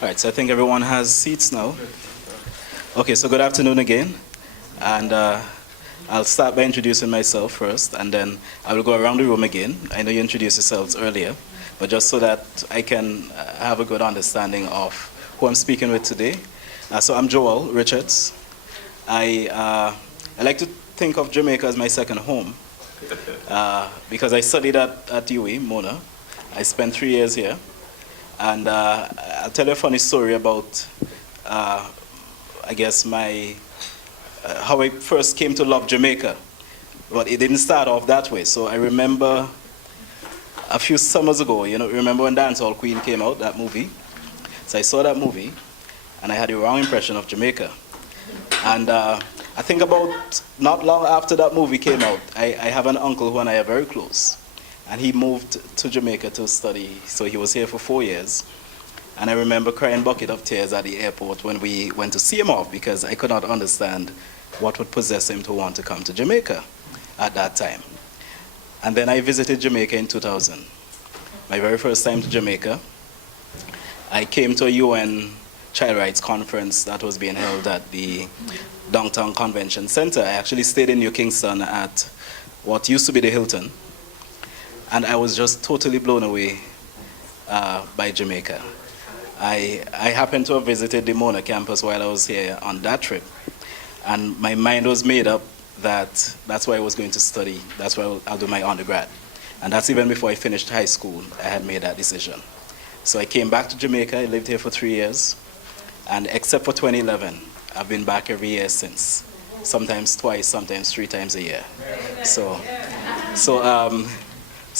All right, so I think everyone has seats now. Okay, so good afternoon again. And I'll start by introducing myself first, and then I will go around the room again. I know you introduced yourselves earlier, but just so that I can have a good understanding of who I'm speaking with today. So I'm Joel Richards. I like to think of Jamaica as my second home because I studied at UWI, Mona. I spent 3 years here. And I'll tell you a funny story about, I guess, how I first came to love Jamaica. But it didn't start off that way. So I remember a few summers ago, remember when Dancehall Queen came out, that movie? So I saw that movie, and I had the wrong impression of Jamaica. And I think about not long after that movie came out, I have an uncle who and I are very close. And he moved to Jamaica to study, so he was here for 4 years. And I remember crying bucket of tears at the airport when we went to see him off because I could not understand what would possess him to want to come to Jamaica at that time. And then I visited Jamaica in 2000. My very first time to Jamaica. I came to a UN Child Rights Conference that was being held at the Downtown Convention Center. I actually stayed in New Kingston at what used to be the Hilton. And I was just totally blown away by Jamaica. I happened to have visited the Mona campus while I was here on that trip. And my mind was made up that that's where I was going to study. That's where I'll do my undergrad. And that's even before I finished high school, I had made that decision. So I came back to Jamaica. I lived here for 3 years. And except for 2011, I've been back every year since. Sometimes twice, sometimes 3 times a year. So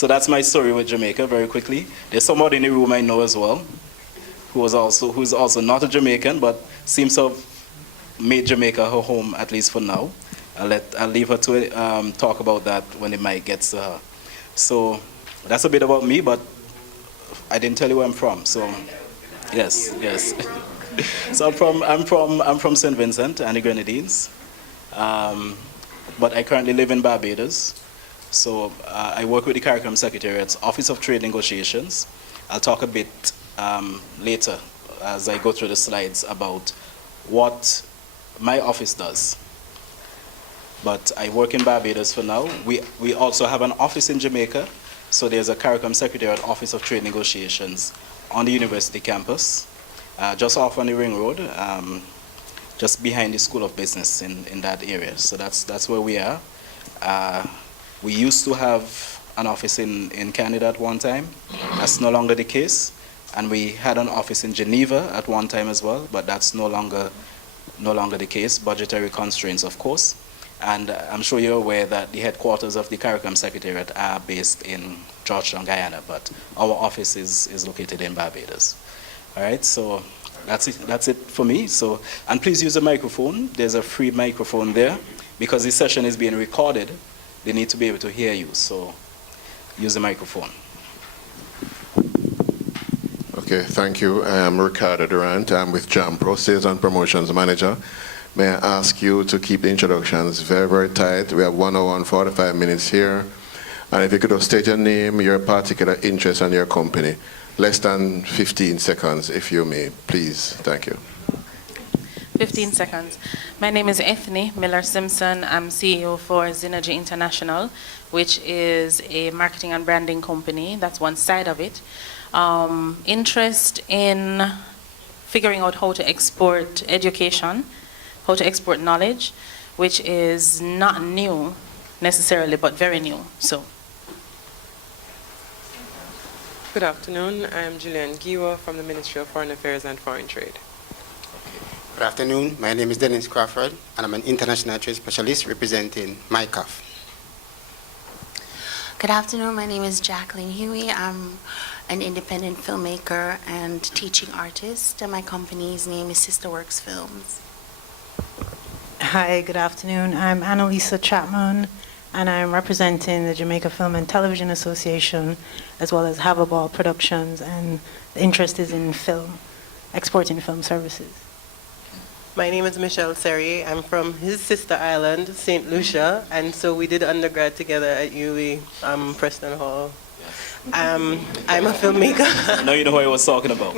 that's my story with Jamaica, very quickly. There's somebody in the room I know as well, who's also not a Jamaican, but seems to have made Jamaica her home, at least for now. I'll leave her to talk about that when the mic gets to her. So that's a bit about me, but I didn't tell you where I'm from. So yes. So I'm from St. Vincent and the Grenadines, but I currently live in Barbados. So I work with the CARICOM Secretariat's Office of Trade Negotiations. I'll talk a bit later as I go through the slides about what my office does. But I work in Barbados for now. We also have an office in Jamaica. So there's a CARICOM Secretariat Office of Trade Negotiations on the university campus, just off on the Ring Road, just behind the School of Business in that area. So that's where we are. We used to have an office in Canada at one time. That's no longer the case. And we had an office in Geneva at one time as well, but that's no longer the case. Budgetary constraints, of course. And I'm sure you're aware that the headquarters of the CARICOM Secretariat are based in Georgetown, Guyana, but our office is located in Barbados. All right, so that's it for me. So, and please use a microphone. There's a free microphone there because this session is being recorded. They need to be able to hear you, so use the microphone. Okay, thank you. I'm Ricardo Durant. I'm with JAMPRO, Sales and Promotions Manager. May I ask you to keep the introductions very, very tight. We have 1 hour and 45 minutes here. And if you could state your name, your particular interest, and your company. Less than 15 seconds, if you may, please. Thank you. 15 seconds. My name is Ethne Miller-Simpson. I'm CEO for Synergy International, which is a marketing and branding company. That's one side of it. Interest in figuring out how to export education, how to export knowledge, which is not new necessarily, but very new. So. Good afternoon. I'm Julian Giwa from the Ministry of Foreign Affairs and Foreign Trade. Good afternoon. My name is Dennis Crawford, and I'm an international trade specialist representing MyCAF. Good afternoon. My name is Jacqueline Huey. I'm an independent filmmaker and teaching artist, and my company's name is Sisterworks Films. Hi, good afternoon. I'm Annalisa Chapman, and I'm representing the Jamaica Film and Television Association, as well as Haverball Productions, and the interest is in film, exporting film services. My name is Michelle Seri. I'm from his sister island, St. Lucia, and so we did undergrad together at UWI, Preston Hall. I'm a filmmaker. Now you know who I was talking about.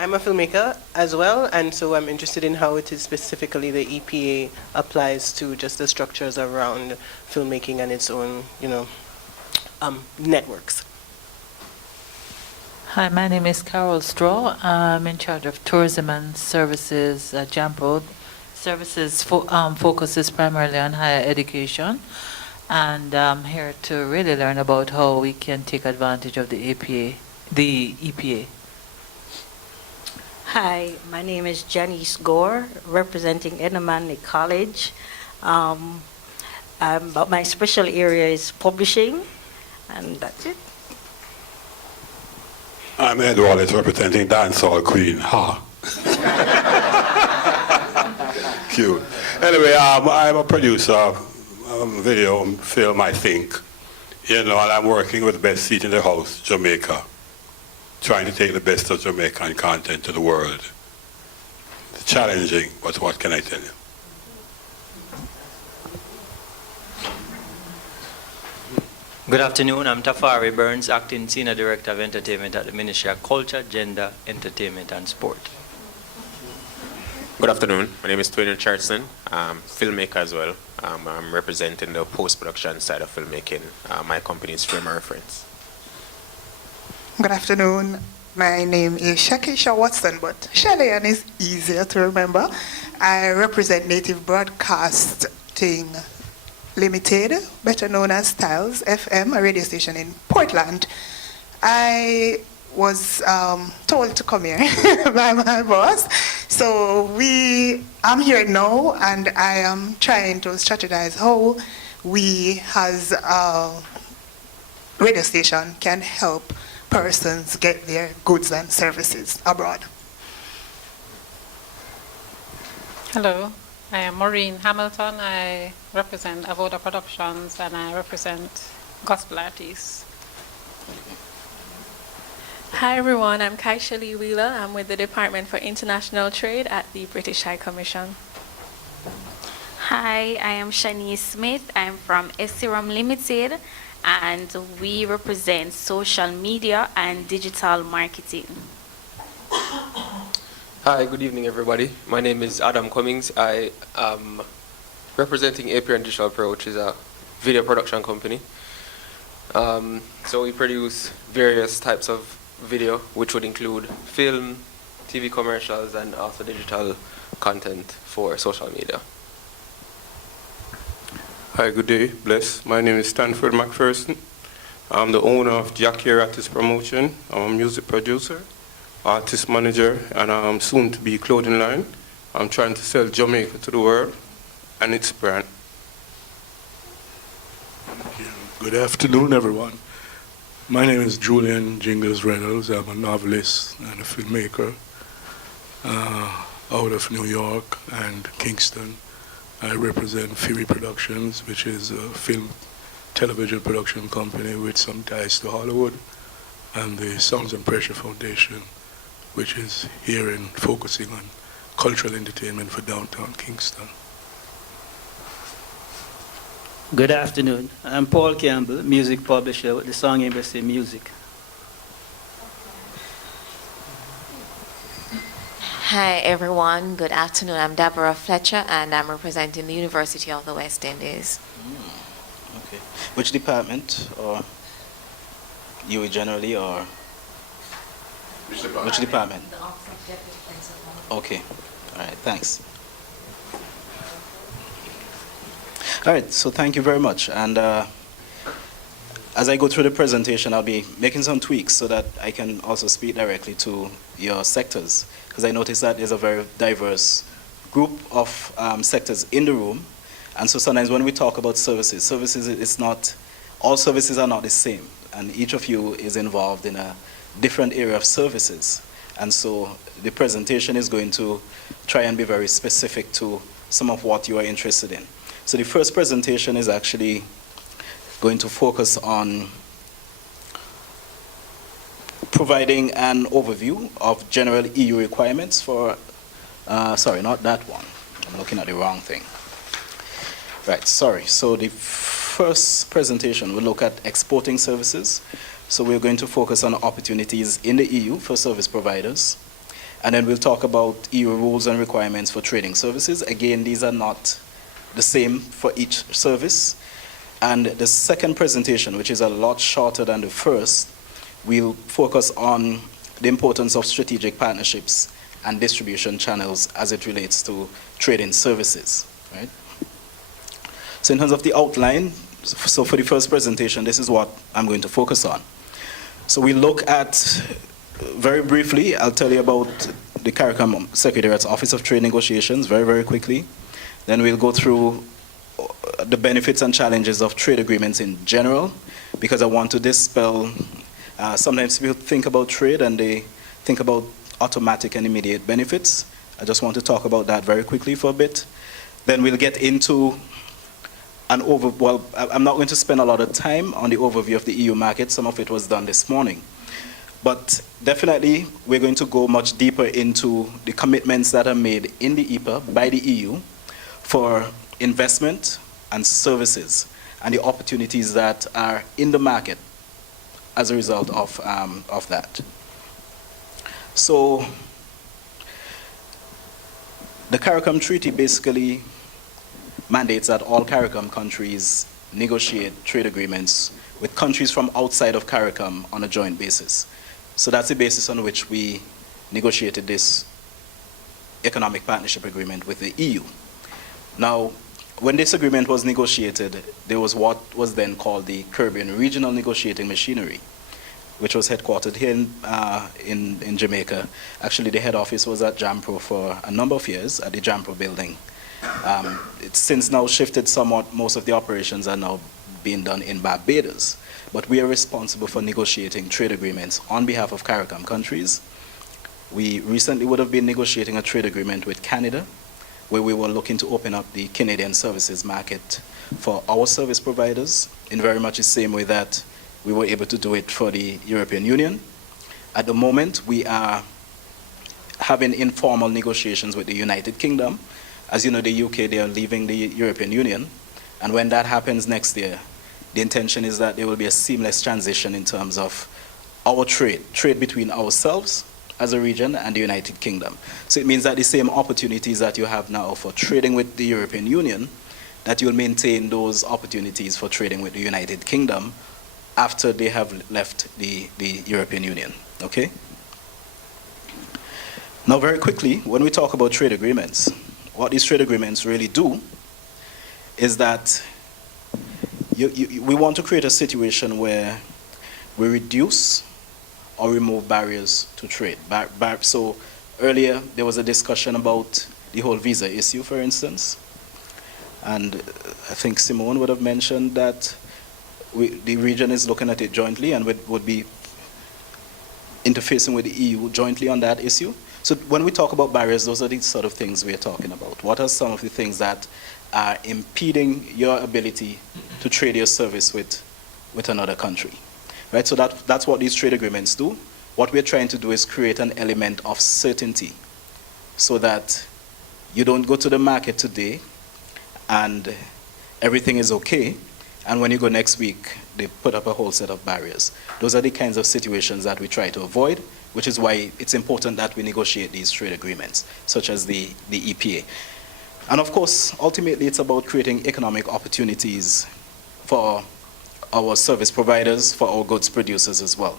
I'm a filmmaker as well, and so I'm interested in how it is specifically the EPA applies to just the structures around filmmaking and its own, networks. Hi, my name is Carol Straw. I'm in charge of tourism and services at JAMPRO. Services focuses primarily on higher education, and I'm here to really learn about how we can take advantage of the EPA. Hi, my name is Janice Gore, representing Enamanli College. But my special area is publishing, and that's it. I'm Ed Wallace, representing Dancehall Queen. Ha! Cute. Anyway, I'm a producer, video, film, I think. And I'm working with the best seat in the house, Jamaica. Trying to take the best of Jamaican content to the world. It's challenging, but what can I tell you? Good afternoon, I'm Tafari Burns, Acting Senior Director of Entertainment at the Ministry of Culture, Gender, Entertainment and Sport. Good afternoon, my name is Twain Richardson. I'm a filmmaker as well. I'm representing the post-production side of filmmaking. My company is Frame Reference. Good afternoon. My name is Shakisha Watson, but Shellyan is easier to remember. I represent Native Broadcasting Limited, better known as Styles FM, a radio station in Portland. I was told to come here by my boss. So I'm here now, and I am trying to strategize how we as a radio station can help persons get their goods and services abroad. Hello, I am Maureen Hamilton. I represent Avoda Productions and I represent gospel artists. Hi everyone, I'm Kaisha Lee Wheeler. I'm with the Department for International Trade at the British High Commission. Hi, I am Shanice Smith. I'm from Essirum Limited, and we represent social media and digital marketing. Hi, good evening everybody. My name is Adam Cummings. I am representing EPA and Digital Pro, which is a video production company. So we produce various types of video, which would include film, TV commercials, and also digital content for social media. Hi, good day, bless. My name is Stanford McPherson. I'm the owner of Jackie Artist Promotion. I'm a music producer, artist manager, and I'm soon to be clothing line. I'm trying to sell Jamaica to the world and its brand. Good afternoon, everyone. My name is Julian Jingles Reynolds. I'm a novelist and a filmmaker out of New York and Kingston. I represent Fury Productions, which is a film television production company with some ties to Hollywood, and the Sounds and Pressure Foundation, which is here in focusing on cultural entertainment for downtown Kingston. Good afternoon. I'm Paul Campbell, music publisher with the Song Embassy Music. Hi everyone, good afternoon. I'm Deborah Fletcher and I'm representing the University of the West Indies. Okay. Which department, or you generally, or? Which department? The Office of Deputy Principal. Okay. All right, thanks. All right, so thank you very much. And as I go through the presentation, I'll be making some tweaks so that I can also speak directly to your sectors, because I noticed that there's a very diverse group of sectors in the room. And so sometimes when we talk about services, it's not, all services are not the same. And each of you is involved in a different area of services. And so the presentation is going to try and be very specific to some of what you are interested in. So the first presentation is actually going to focus on providing an overview of general EU requirements for, sorry, not that one. I'm looking at the wrong thing. Right, sorry. So the first presentation will look at exporting services. So we're going to focus on opportunities in the EU for service providers. And then we'll talk about EU rules and requirements for trading services. Again, these are not the same for each service. And the second presentation, which is a lot shorter than the first, we'll focus on the importance of strategic partnerships and distribution channels as it relates to trading services, right? So in terms of the outline, so for the first presentation, this is what I'm going to focus on. So we look at, very briefly, I'll tell you about the CARICOM Secretariat's Office of Trade Negotiations very, very quickly. Then we'll go through the benefits and challenges of trade agreements in general, because I want to dispel, sometimes people think about trade and they think about automatic and immediate benefits. I just want to talk about that very quickly for a bit. Then we'll get into well, I'm not going to spend a lot of time on the overview of the EU market. Some of it was done this morning. But definitely, we're going to go much deeper into the commitments that are made in the EPA by the EU for investment and services and the opportunities that are in the market as a result of that. So the CARICOM Treaty basically mandates that all CARICOM countries negotiate trade agreements with countries from outside of CARICOM on a joint basis. So that's the basis on which we negotiated this economic partnership agreement with the EU. Now, when this agreement was negotiated, there was what was then called the Caribbean Regional Negotiating Machinery, which was headquartered here in Jamaica. Actually, the head office was at JAMPRO for a number of years at the JAMPRO building. It's since now shifted somewhat. Most of the operations are now being done in Barbados. But we are responsible for negotiating trade agreements on behalf of CARICOM countries. We recently would have been negotiating a trade agreement with Canada, where we were looking to open up the Canadian services market for our service providers in very much the same way that we were able to do it for the European Union. At the moment, we are having informal negotiations with the United Kingdom. As you know, the UK, they are leaving the European Union. And when that happens next year, the intention is that there will be a seamless transition in terms of our trade between ourselves as a region and the United Kingdom. So it means that the same opportunities that you have now for trading with the European Union, that you'll maintain those opportunities for trading with the United Kingdom after they have left the European Union, okay? Now very quickly, when we talk about trade agreements, what these trade agreements really do is that we want to create a situation where we reduce or remove barriers to trade. So earlier there was a discussion about the whole visa issue, for instance. And I think Simone would have mentioned that the region is looking at it jointly and would be interfacing with the EU jointly on that issue. So when we talk about barriers, those are the sort of things we're talking about. What are some of the things that are impeding your ability to trade your service with another country? Right, so that's what these trade agreements do. What we're trying to do is create an element of certainty so that you don't go to the market today and everything is okay, and when you go next week, they put up a whole set of barriers. Those are the kinds of situations that we try to avoid, which is why it's important that we negotiate these trade agreements, such as the EPA. And of course, ultimately, it's about creating economic opportunities for our service providers, for our goods producers as well.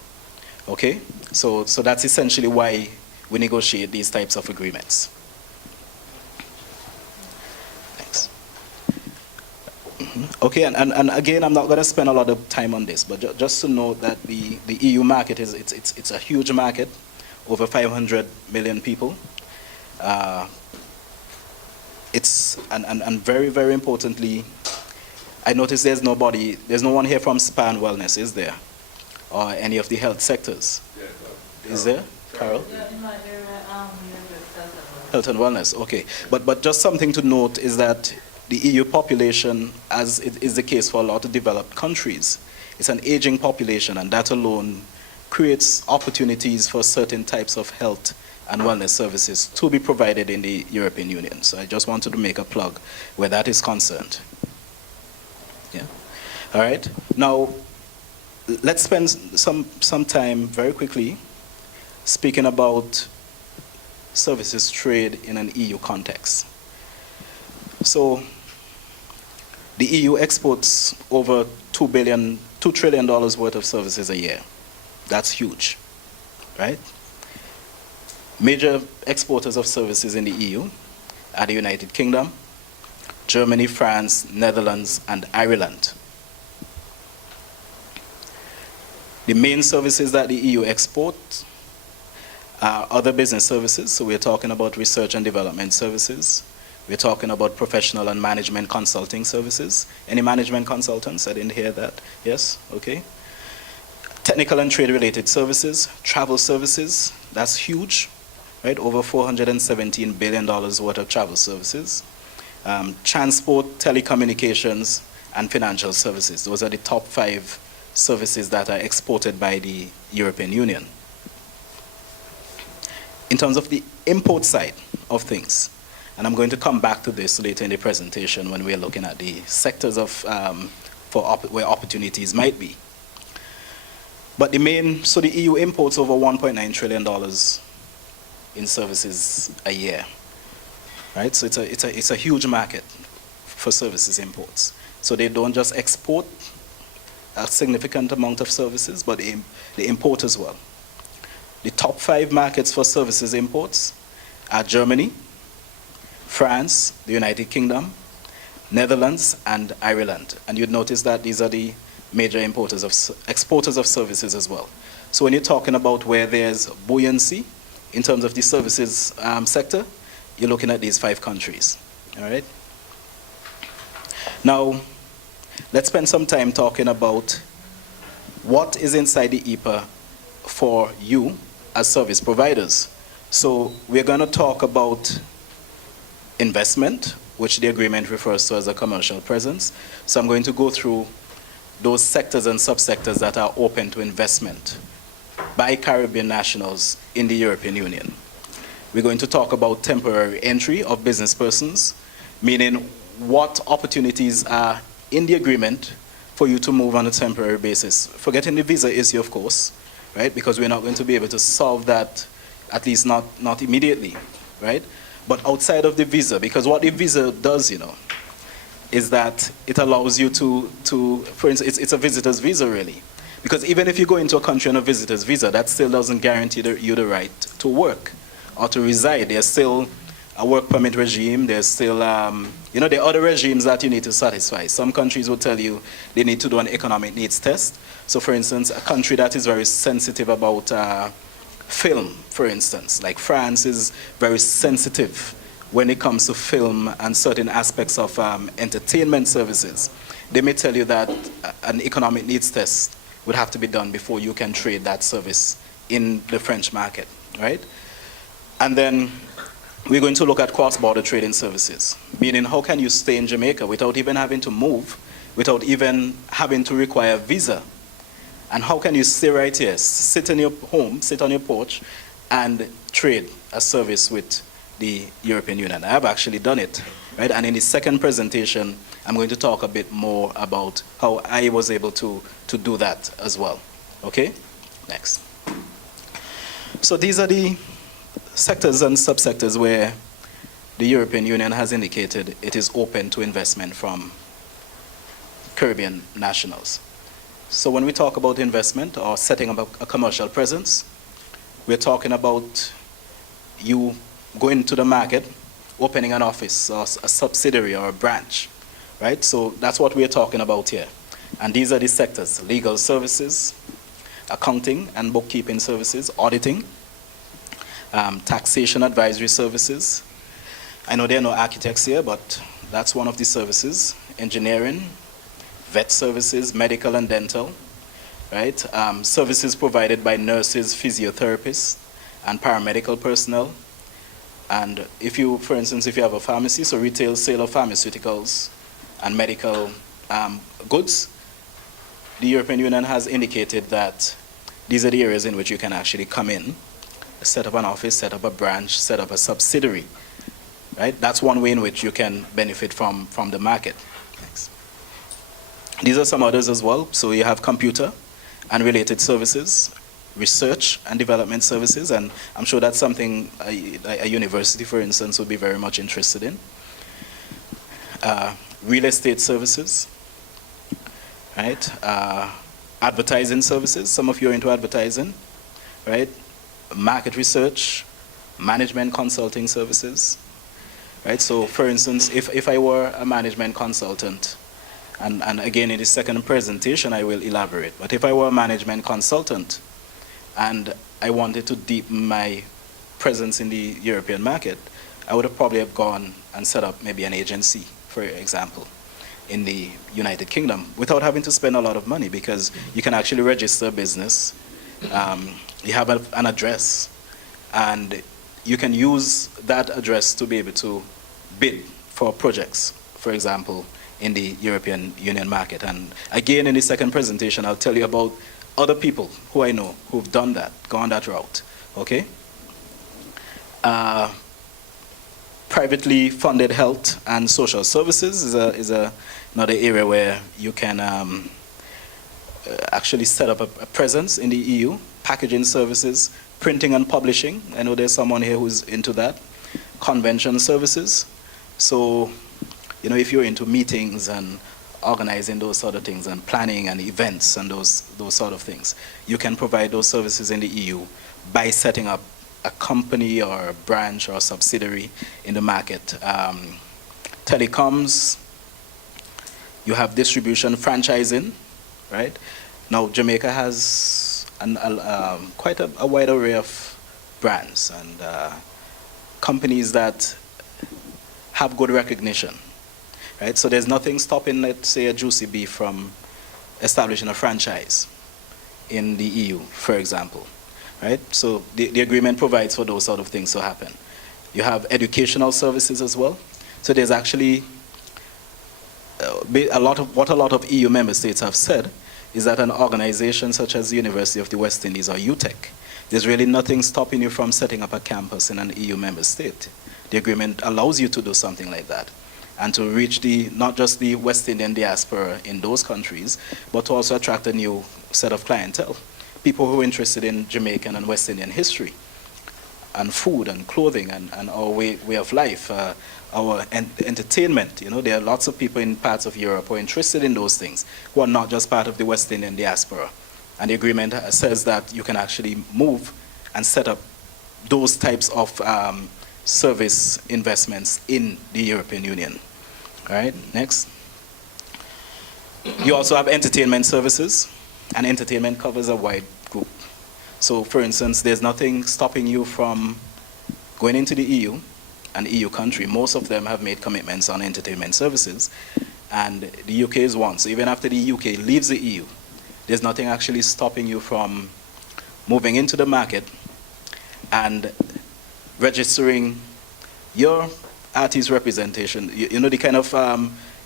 Okay? So that's essentially why we negotiate these types of agreements. Thanks. Okay, and again, I'm not going to spend a lot of time on this, but just to note that the EU market it's a huge market, over 500 million people. And very, very importantly, I notice there's no one here from spa and wellness, is there? Or any of the health sectors? Is there? Carol? Health and wellness, okay. But just something to note is that the EU population, as it is the case for a lot of developed countries, it's an aging population, and that alone creates opportunities for certain types of health and wellness services to be provided in the European Union. So I just wanted to make a plug where that is concerned. Yeah. All right. Now, let's spend some time very quickly speaking about services trade in an EU context. So the EU exports over $2 trillion worth of services a year. That's huge, right? Major exporters of services in the EU are the United Kingdom, Germany, France, Netherlands, and Ireland. The main services that the EU exports are other business services. So we're talking about research and development services. We're talking about professional and management consulting services. Any management consultants? I didn't hear that. Yes? Okay. Technical and trade-related services, travel services, that's huge, right? Over $417 billion worth of travel services. Transport, telecommunications, and financial services. Those are the top 5 services that are exported by the European Union. In terms of the import side of things, and I'm going to come back to this later in the presentation when we're looking at the sectors of where opportunities might be. But so the EU imports over $1.9 trillion in services a year, right? So it's a huge market for services imports. So they don't just export a significant amount of services, but they import as well. The top 5 markets for services imports are Germany, France, the United Kingdom, Netherlands, and Ireland. And you'd notice that these are the major exporters of services as well. So when you're talking about where there's buoyancy in terms of the services sector, you're looking at these 5 countries, all right? Now, let's spend some time talking about what is inside the EPA for you as service providers. So we're going to talk about investment, which the agreement refers to as a commercial presence. So I'm going to go through those sectors and subsectors that are open to investment by Caribbean nationals in the European Union. We're going to talk about temporary entry of business persons, meaning what opportunities are in the agreement for you to move on a temporary basis. Forgetting the visa issue, of course, right? Because we're not going to be able to solve that, at least not immediately, right? But outside of the visa, because what the visa does, is that it allows you to for instance, it's a visitor's visa really. Because even if you go into a country on a visitor's visa, that still doesn't guarantee you the right to work or to reside. There's still a work permit regime. There's still, there are other regimes that you need to satisfy. Some countries will tell you they need to do an economic needs test. So for instance, a country that is very sensitive about film, for instance, like France is very sensitive when it comes to film and certain aspects of entertainment services. They may tell you that an economic needs test would have to be done before you can trade that service in the French market, right? And then we're going to look at cross-border trading services, meaning how can you stay in Jamaica without even having to move, without even having to require a visa? And how can you stay right here, sit in your home, sit on your porch, and trade a service with the European Union? I have actually done it, right? And in the second presentation, I'm going to talk a bit more about how I was able to do that as well. Okay? Next. So these are the sectors and subsectors where the European Union has indicated it is open to investment from Caribbean nationals. So when we talk about investment or setting up a commercial presence, we're talking about you going to the market, opening an office or a subsidiary or a branch, right? So that's what we're talking about here. And these are the sectors: legal services, accounting and bookkeeping services, auditing, taxation advisory services. I know there are no architects here, but that's one of the services. Engineering, vet services, medical and dental, right? Services provided by nurses, physiotherapists, and paramedical personnel. And if you, for instance, if you have a pharmacy, so retail sale of pharmaceuticals and medical goods, the European Union has indicated that these are the areas in which you can actually come in, set up an office, set up a branch, set up a subsidiary, right? That's one way in which you can benefit from the market. Thanks. These are some others as well. So you have computer and related services, research and development services, and I'm sure that's something a university, for instance, would be very much interested in. Real estate services, right? Advertising services, some of you are into advertising, right? Market research, management consulting services, right? So for instance, if I were a management consultant, and again in the second presentation I will elaborate, but if I were a management consultant and I wanted to deepen my presence in the European market, I would have probably have gone and set up maybe an agency, for example, in the United Kingdom without having to spend a lot of money, because you can actually register a business, you have an address, and you can use that address to be able to bid for projects, for example, in the European Union market. And again, in the second presentation, I'll tell you about other people who I know who've done that, gone that route, okay? Privately funded health and social services is another area where you can actually set up a presence in the EU. Packaging services, printing and publishing. I know there's someone here who's into that. Convention services. So, you know, if you're into meetings and organizing those sort of things and planning and events and those sort of things, you can provide those services in the EU by setting up a company or a branch or a subsidiary in the market. Telecoms, you have distribution, franchising, right? Now, Jamaica has quite a wide array of brands and companies that have good recognition, right? So there's nothing stopping, let's say, a Juicy Beef from establishing a franchise in the EU, for example, right? So the agreement provides for those sort of things to happen. You have educational services as well. So there's actually a lot of EU member states have said is that an organization such as the University of the West Indies or UTEC, there's really nothing stopping you from setting up a campus in an EU member state. The agreement allows you to do something like that and to reach not just the West Indian diaspora in those countries, but to also attract a new set of clientele, people who are interested in Jamaican and West Indian history and food and clothing and our way of life, our entertainment. You know, there are lots of people in parts of Europe who are interested in those things, who are not just part of the West Indian diaspora. And the agreement says that you can actually move and set up those types of service investments in the European Union. All right, next. You also have entertainment services, and entertainment covers a wide group. So, for instance, there's nothing stopping you from going into the EU, an EU country. Most of them have made commitments on entertainment services, and the UK is one. So even after the UK leaves the EU, there's nothing actually stopping you from moving into the market and registering your artist representation. You know, the kind of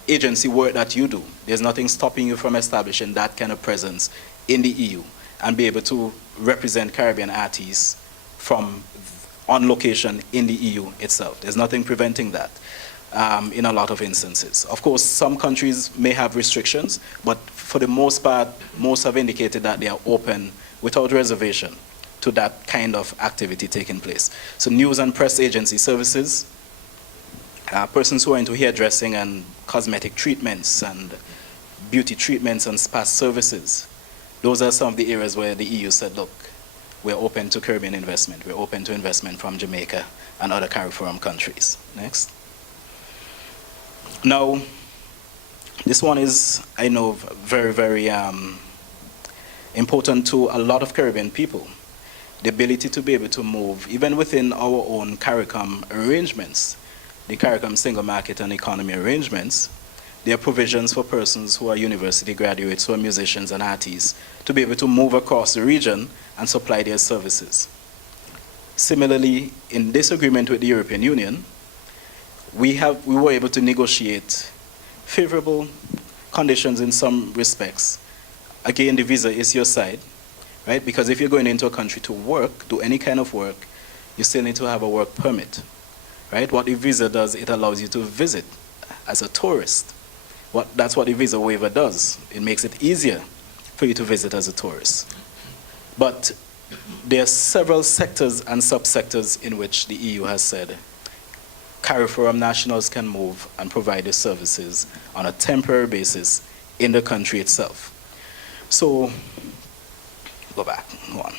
agency work that you do. There's nothing stopping you from establishing that kind of presence in the EU and be able to represent Caribbean artists from on location in the EU itself. There's nothing preventing that in a lot of instances. Of course, some countries may have restrictions, but for the most part, most have indicated that they are open without reservation to that kind of activity taking place. So news and press agency services, persons who are into hairdressing and cosmetic treatments and beauty treatments and spa services. Those are some of the areas where the EU said, look, we're open to Caribbean investment. We're open to investment from Jamaica and other CARIFORUM countries. Next. Now, this one is, I know, very, very important to a lot of Caribbean people. The ability to be able to move, even within our own CARICOM arrangements, the CARICOM single market and economy arrangements, there are provisions for persons who are university graduates, who are musicians and artists, to be able to move across the region and supply their services. Similarly, in this agreement with the European Union, we were able to negotiate favorable conditions in some respects. Again, the visa is your side, right? Because if you're going into a country to work, do any kind of work, you still need to have a work permit, right? What the visa does, it allows you to visit as a tourist. That's what the visa waiver does. It makes it easier for you to visit as a tourist. But there are several sectors and subsectors in which the EU has said CARIFORUM nationals can move and provide the services on a temporary basis in the country itself. So, go back, go on.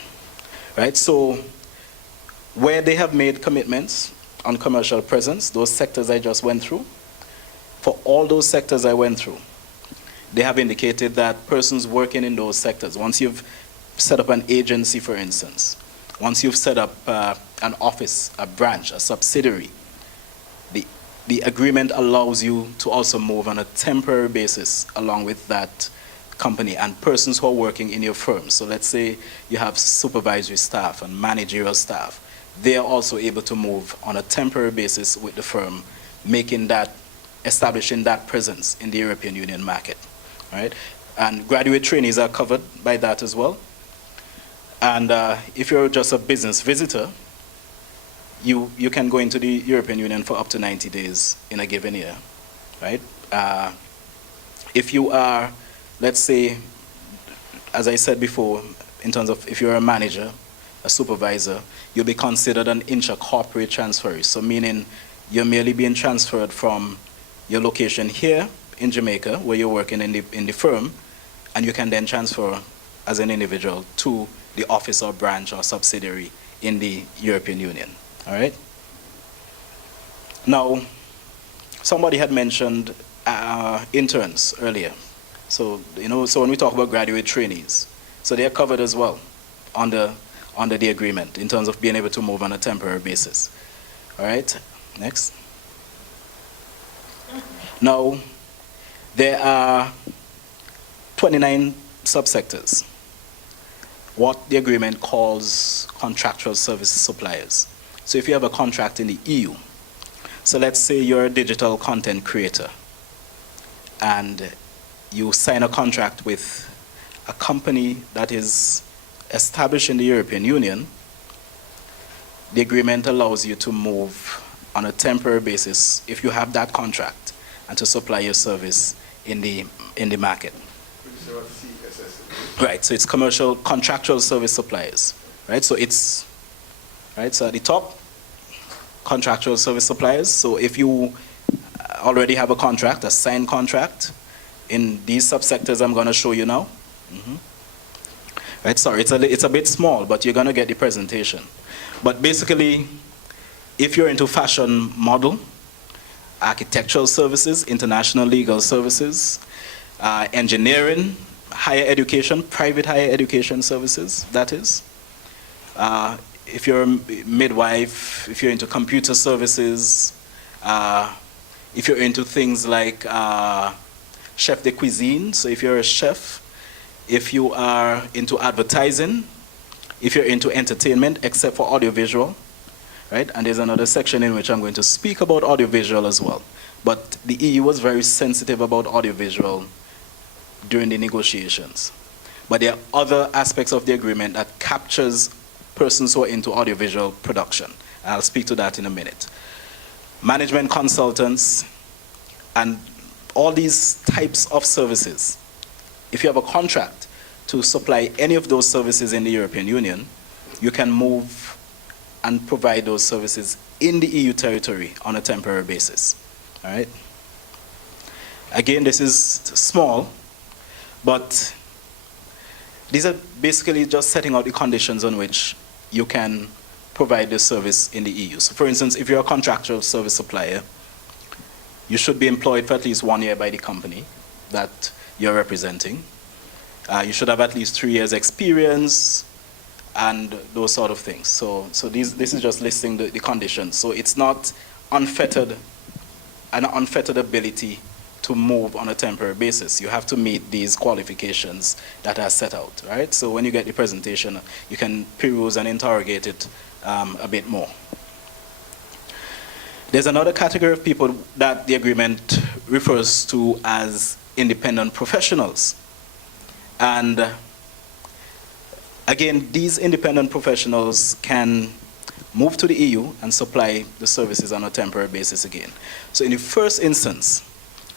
Right, so where they have made commitments on commercial presence, those sectors I just went through, for all those sectors I went through, they have indicated that persons working in those sectors, once you've set up an agency, for instance, once you've set up an office, a branch, a subsidiary, the agreement allows you to also move on a temporary basis along with that company and persons who are working in your firm. So let's say you have supervisory staff and managerial staff. They are also able to move on a temporary basis with the firm, establishing that presence in the European Union market. Right? And graduate trainees are covered by that as well. And if you're just a business visitor, you can go into the European Union for up to 90 days in a given year, right? If you are, let's say, as I said before, in terms of if you're a manager, a supervisor, you'll be considered an intra-corporate transfer. So meaning you're merely being transferred from your location here in Jamaica, where you're working in the firm, and you can then transfer as an individual to the office or branch or subsidiary in the European Union. All right. Now, somebody had mentioned interns earlier. So so when we talk about graduate trainees, so they are covered as well under the agreement in terms of being able to move on a temporary basis. All right. Next. Now, there are 29 subsectors. What the agreement calls contractual service suppliers. So if you have a contract in the EU, so let's say you're a digital content creator and you sign a contract with a company that is established in the European Union, the agreement allows you to move on a temporary basis if you have that contract and to supply your service in the market. Right, so it's contractual service suppliers, right? So it's, right, so at the top, contractual service suppliers. So if you already have a contract, a signed contract, in these subsectors I'm going to show you now. Right, sorry, it's a bit small, but you're going to get the presentation. But basically, if you're into fashion model, architectural services, international legal services, engineering, higher education, private higher education services, that is. If you're a midwife, if you're into computer services, if you're into things like chef de cuisine, so if you're a chef, if you are into advertising, if you're into entertainment, except for audiovisual, right? And there's another section in which I'm going to speak about audiovisual as well. But the EU was very sensitive about audiovisual during the negotiations. But there are other aspects of the agreement that captures persons who are into audiovisual production. I'll speak to that in a minute. Management consultants and all these types of services. If you have a contract to supply any of those services in the European Union, you can move and provide those services in the EU territory on a temporary basis. All right? Again, this is small, but these are basically just setting out the conditions on which you can provide this service in the EU. So for instance, if you're a contractual service supplier, you should be employed for at least 1 year by the company that you're representing. You should have at least 3 years experience and those sort of things. So this is just listing the conditions. So it's not an unfettered ability to move on a temporary basis. You have to meet these qualifications that are set out, right? So when you get the presentation, you can peruse and interrogate it a bit more. There's another category of people that the agreement refers to as independent professionals. And again, these independent professionals can move to the EU and supply the services on a temporary basis again. So in the first instance,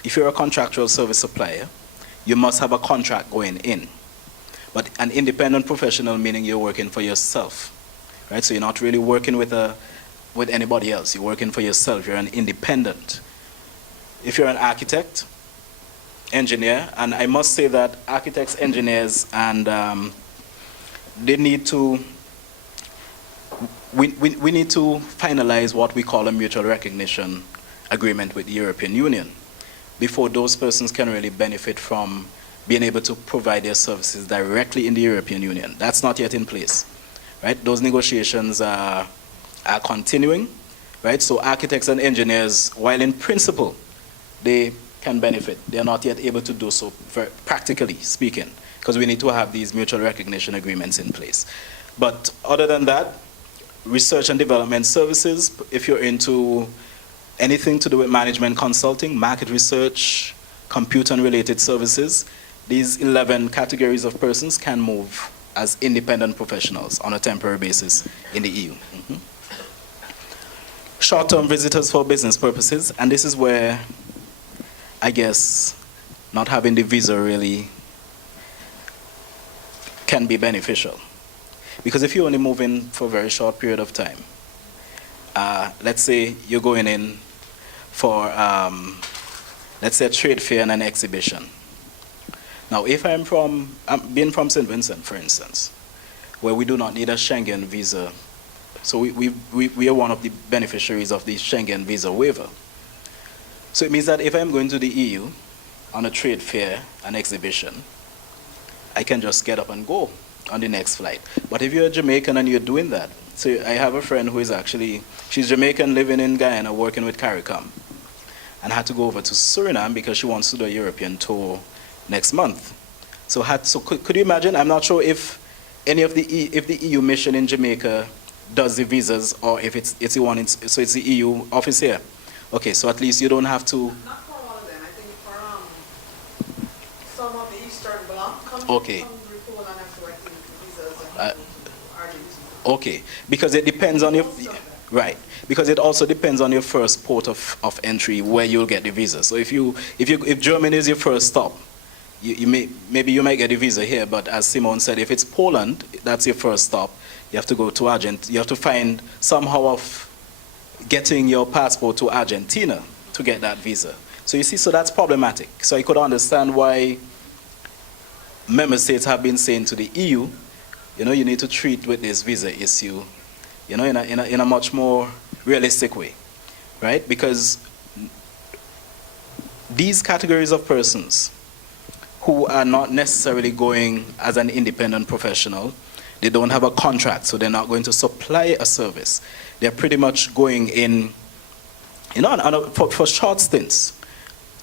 if you're a contractual service supplier, you must have a contract going in. But an independent professional meaning you're working for yourself, right? So you're not really working with anybody else. You're working for yourself. You're an independent. If you're an architect, engineer, and I must say that architects, engineers, and they need to, we need to finalize what we call a mutual recognition agreement with the European Union before those persons can really benefit from being able to provide their services directly in the European Union. That's not yet in place, right? Those negotiations are continuing, right? So architects and engineers, while in principle, they can benefit, they are not yet able to do so, practically speaking, because we need to have these mutual recognition agreements in place. But other than that, research and development services, if you're into anything to do with management consulting, market research, computer and related services, these 11 categories of persons can move as independent professionals on a temporary basis in the EU. Short-term visitors for business purposes, and this is where I guess not having the visa really can be beneficial. Because if you only move in for a very short period of time, let's say you're going in for, let's say, a trade fair and an exhibition. Now, if I'm being from St. Vincent, for instance, where we do not need a Schengen visa, so we are one of the beneficiaries of the Schengen visa waiver. So it means that if I'm going to the EU on a trade fair, an exhibition, I can just get up and go on the next flight. But if you're a Jamaican and you're doing that, so I have a friend who is actually, she's Jamaican living in Guyana working with CARICOM, and had to go over to Suriname because she wants to do a European tour next month. So could you imagine? I'm not sure if any of the EU mission in Jamaica does the visas, or if it's the one, so it's the EU office here. Okay, so at least you don't have to. Not for all of them. I think for some of the Eastern Bloc countries, Okay. Poland have to, I think, visas and Argentina. Okay, because it depends on your, right, because it also depends on your first port of entry where you'll get the visa. So if Germany is your first stop, maybe you might get a visa here, but as Simone said, if it's Poland, that's your first stop, you have to go to Argentina. You have to find somehow of getting your passport to Argentina to get that visa. So you see, so that's problematic. So I could understand why member states have been saying to the EU, you know, you need to treat with this visa issue, you know, in a much more realistic way, right? Because these categories of persons who are not necessarily going as an independent professional, they don't have a contract, so they're not going to supply a service. They're pretty much going in, you know, for short stints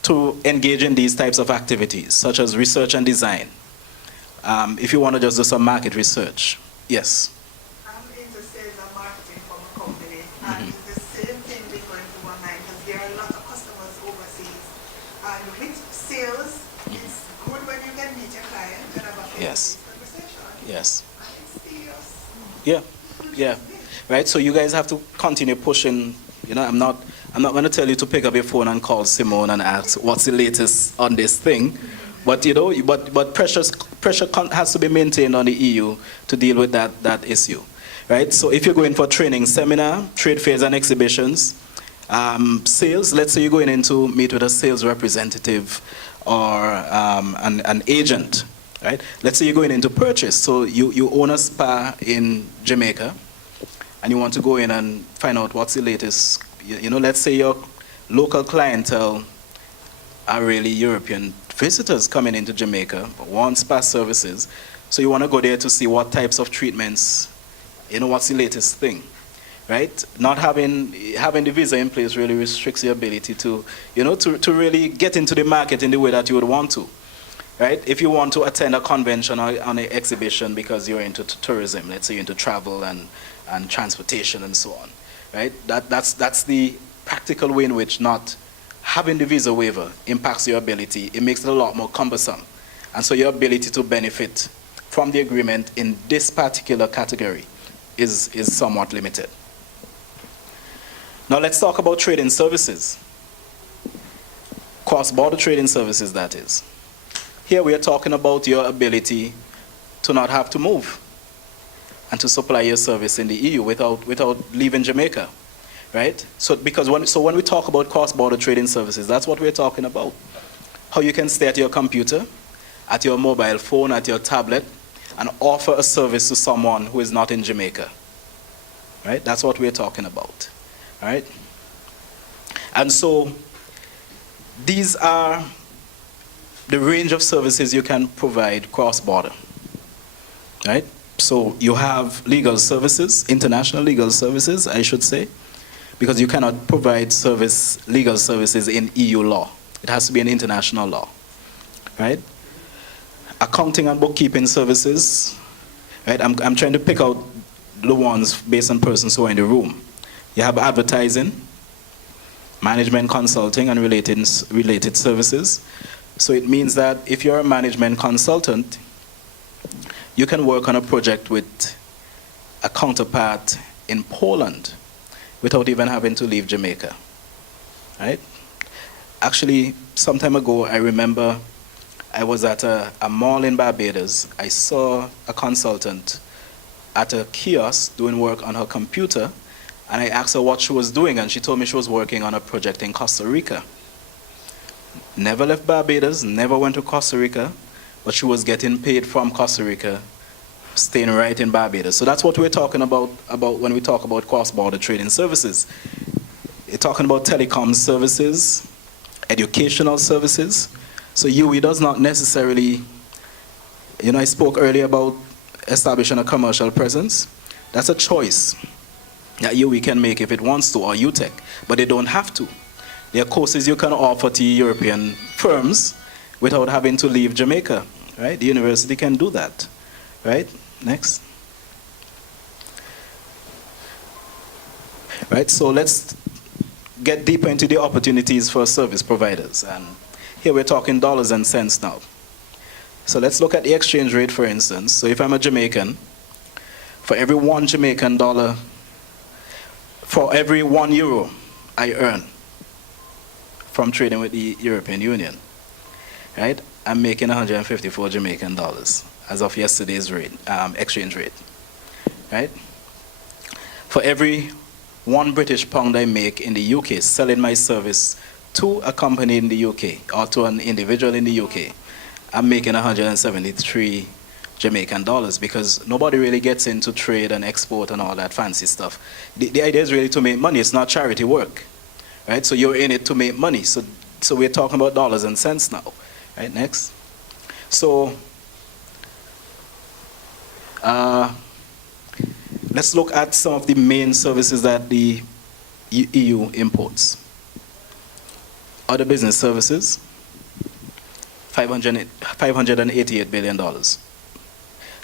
to engage in these types of activities, such as research and design. If you want to just do some market research, yes. I'm into sales and marketing from a company, and it's the same thing we're going through online, because there are a lot of customers overseas. And with sales, it's good when you can meet your client and have a face-to-face conversation. Yes. And it's serious. Yeah, yeah, right. So you guys have to continue pushing. You know, I'm not going to tell you to pick up your phone and call Simone and ask what's the latest on this thing, but you know, but pressure has to be maintained on the EU to deal with that issue, right? So if you're going for training seminar, trade fairs and exhibitions, sales. Let's say you're going in to meet with a sales representative or an agent. Right? Let's say you're going into purchase. So you own a spa in Jamaica and you want to go in and find out what's the latest. You know, let's say your local clientele are really European visitors coming into Jamaica, want spa services. So you want to go there to see what types of treatments, you know, what's the latest thing, right? Not having the visa in place really restricts your ability to, you know, to really get into the market in the way that you would want to. Right? If you want to attend a convention or an exhibition because you're into tourism, let's say you're into travel and transportation and so on, right? That's the practical way in which not having the visa waiver impacts your ability. It makes it a lot more cumbersome. And so your ability to benefit from the agreement in this particular category is somewhat limited. Now let's talk about trading services. Cross-border trading services, that is. Here we are talking about your ability to not have to move and to supply your service in the EU without leaving Jamaica, right? So when we talk about cross-border trading services, that's what we're talking about. How you can stay at your computer, at your mobile phone, at your tablet, and offer a service to someone who is not in Jamaica, right? That's what we're talking about, all right? And so these are the range of services you can provide cross-border, right? So you have legal services, international legal services, I should say, because you cannot provide legal services in EU law. It has to be an international law, right? Accounting and bookkeeping services, right? I'm trying to pick out the ones based on persons who are in the room. You have advertising, management consulting, and related services. So it means that if you're a management consultant, you can work on a project with a counterpart in Poland without even having to leave Jamaica, right? Actually, some time ago, I remember I was at a mall in Barbados. I saw a consultant at a kiosk doing work on her computer, and I asked her what she was doing, and she told me she was working on a project in Costa Rica. Never left Barbados, never went to Costa Rica, but she was getting paid from Costa Rica, staying right in Barbados. So that's what we're talking about when we talk about cross-border trading services. You're talking about telecom services, educational services. So UE does not necessarily, I spoke earlier about establishing a commercial presence. That's a choice that UE can make if it wants to, or UTEC, but they don't have to. There are courses you can offer to European firms without having to leave Jamaica, right? The university can do that, right? Next. Right, so let's get deeper into the opportunities for service providers. And here we're talking dollars and cents now. So let's look at the exchange rate, for instance. So if I'm a Jamaican, for every $1 Jamaican, for every €1 I earn from trading with the European Union, right? I'm making 154 Jamaican dollars as of yesterday's rate, exchange rate, right? For every £1 British I make in the UK selling my service to a company in the UK or to an individual in the UK, I'm making 173 Jamaican dollars, because nobody really gets into trade and export and all that fancy stuff. The idea is really to make money. It's not charity work, right? So you're in it to make money. So we're talking about dollars and cents now, right? Next. So let's look at some of the main services that the EU imports. Other business services, $588 billion.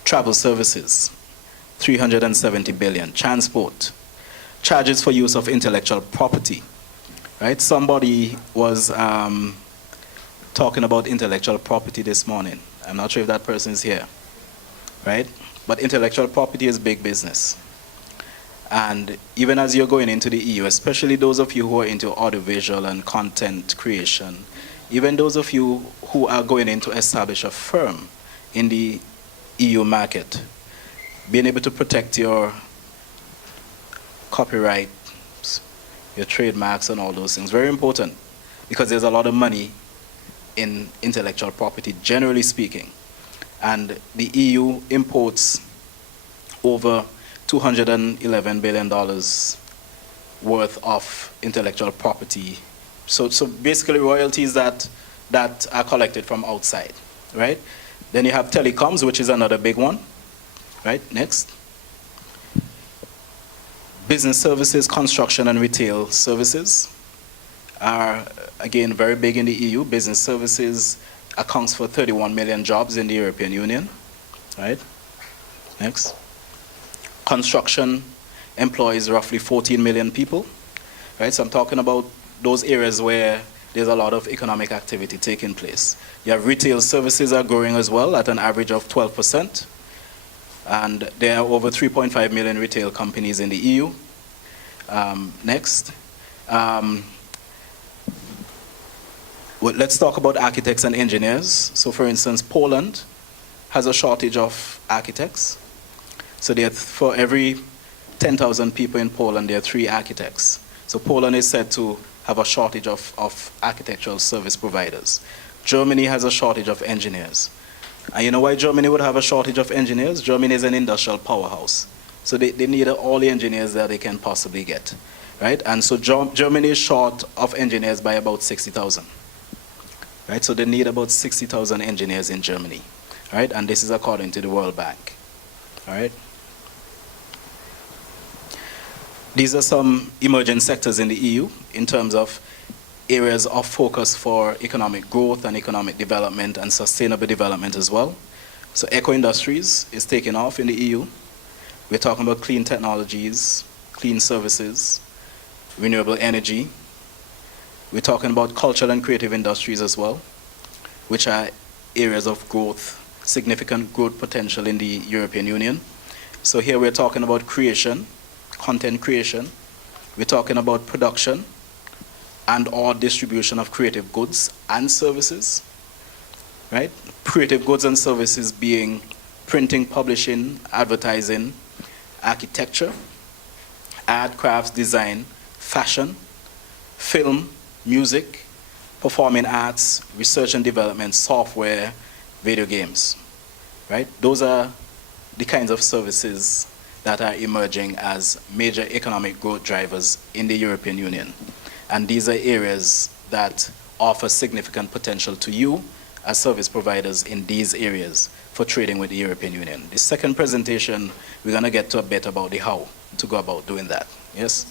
Travel services, $370 billion. Transport, charges for use of intellectual property, right? Somebody was talking about intellectual property this morning. I'm not sure if that person is here, right? But intellectual property is big business. And even as you're going into the EU, especially those of you who are into audiovisual and content creation, even those of you who are going in to establish a firm in the EU market, being able to protect your copyright, your trademarks and all those things, very important, because there's a lot of money in intellectual property, generally speaking. And the EU imports over $211 billion worth of intellectual property. So basically royalties that are collected from outside, right? Then you have telecoms, which is another big one, right? Next. Business services, construction and retail services are, again, very big in the EU. Business services accounts for 31 million jobs in the European Union, right? Next. Construction employs roughly 14 million people, right? So I'm talking about those areas where there's a lot of economic activity taking place. You have retail services are growing as well at an average of 12%. And there are over 3.5 million retail companies in the EU. Next. Let's talk about architects and engineers. So for instance, Poland has a shortage of architects. So for every 10,000 people in Poland, there are 3 architects. So Poland is said to have a shortage of architectural service providers. Germany has a shortage of engineers. And you know why Germany would have a shortage of engineers? Germany is an industrial powerhouse. So they need all the engineers that they can possibly get, right? And so Germany is short of engineers by about 60,000, right? So they need about 60,000 engineers in Germany, right? And this is according to the World Bank, all right? These are some emerging sectors in the EU in terms of areas of focus for economic growth and economic development and sustainable development as well. So eco-industries is taking off in the EU. We're talking about clean technologies, clean services, renewable energy. We're talking about cultural and creative industries as well, which are areas of growth, significant growth potential in the European Union. So here we're talking about creation, content creation. We're talking about production and or distribution of creative goods and services, right? Creative goods and services being printing, publishing, advertising, architecture, art, crafts, design, fashion, film, music, performing arts, research and development, software, video games, right? Those are the kinds of services that are emerging as major economic growth drivers in the European Union. And these are areas that offer significant potential to you as service providers in these areas for trading with the European Union. The second presentation, we're going to get to a bit about the how to go about doing that. Yes?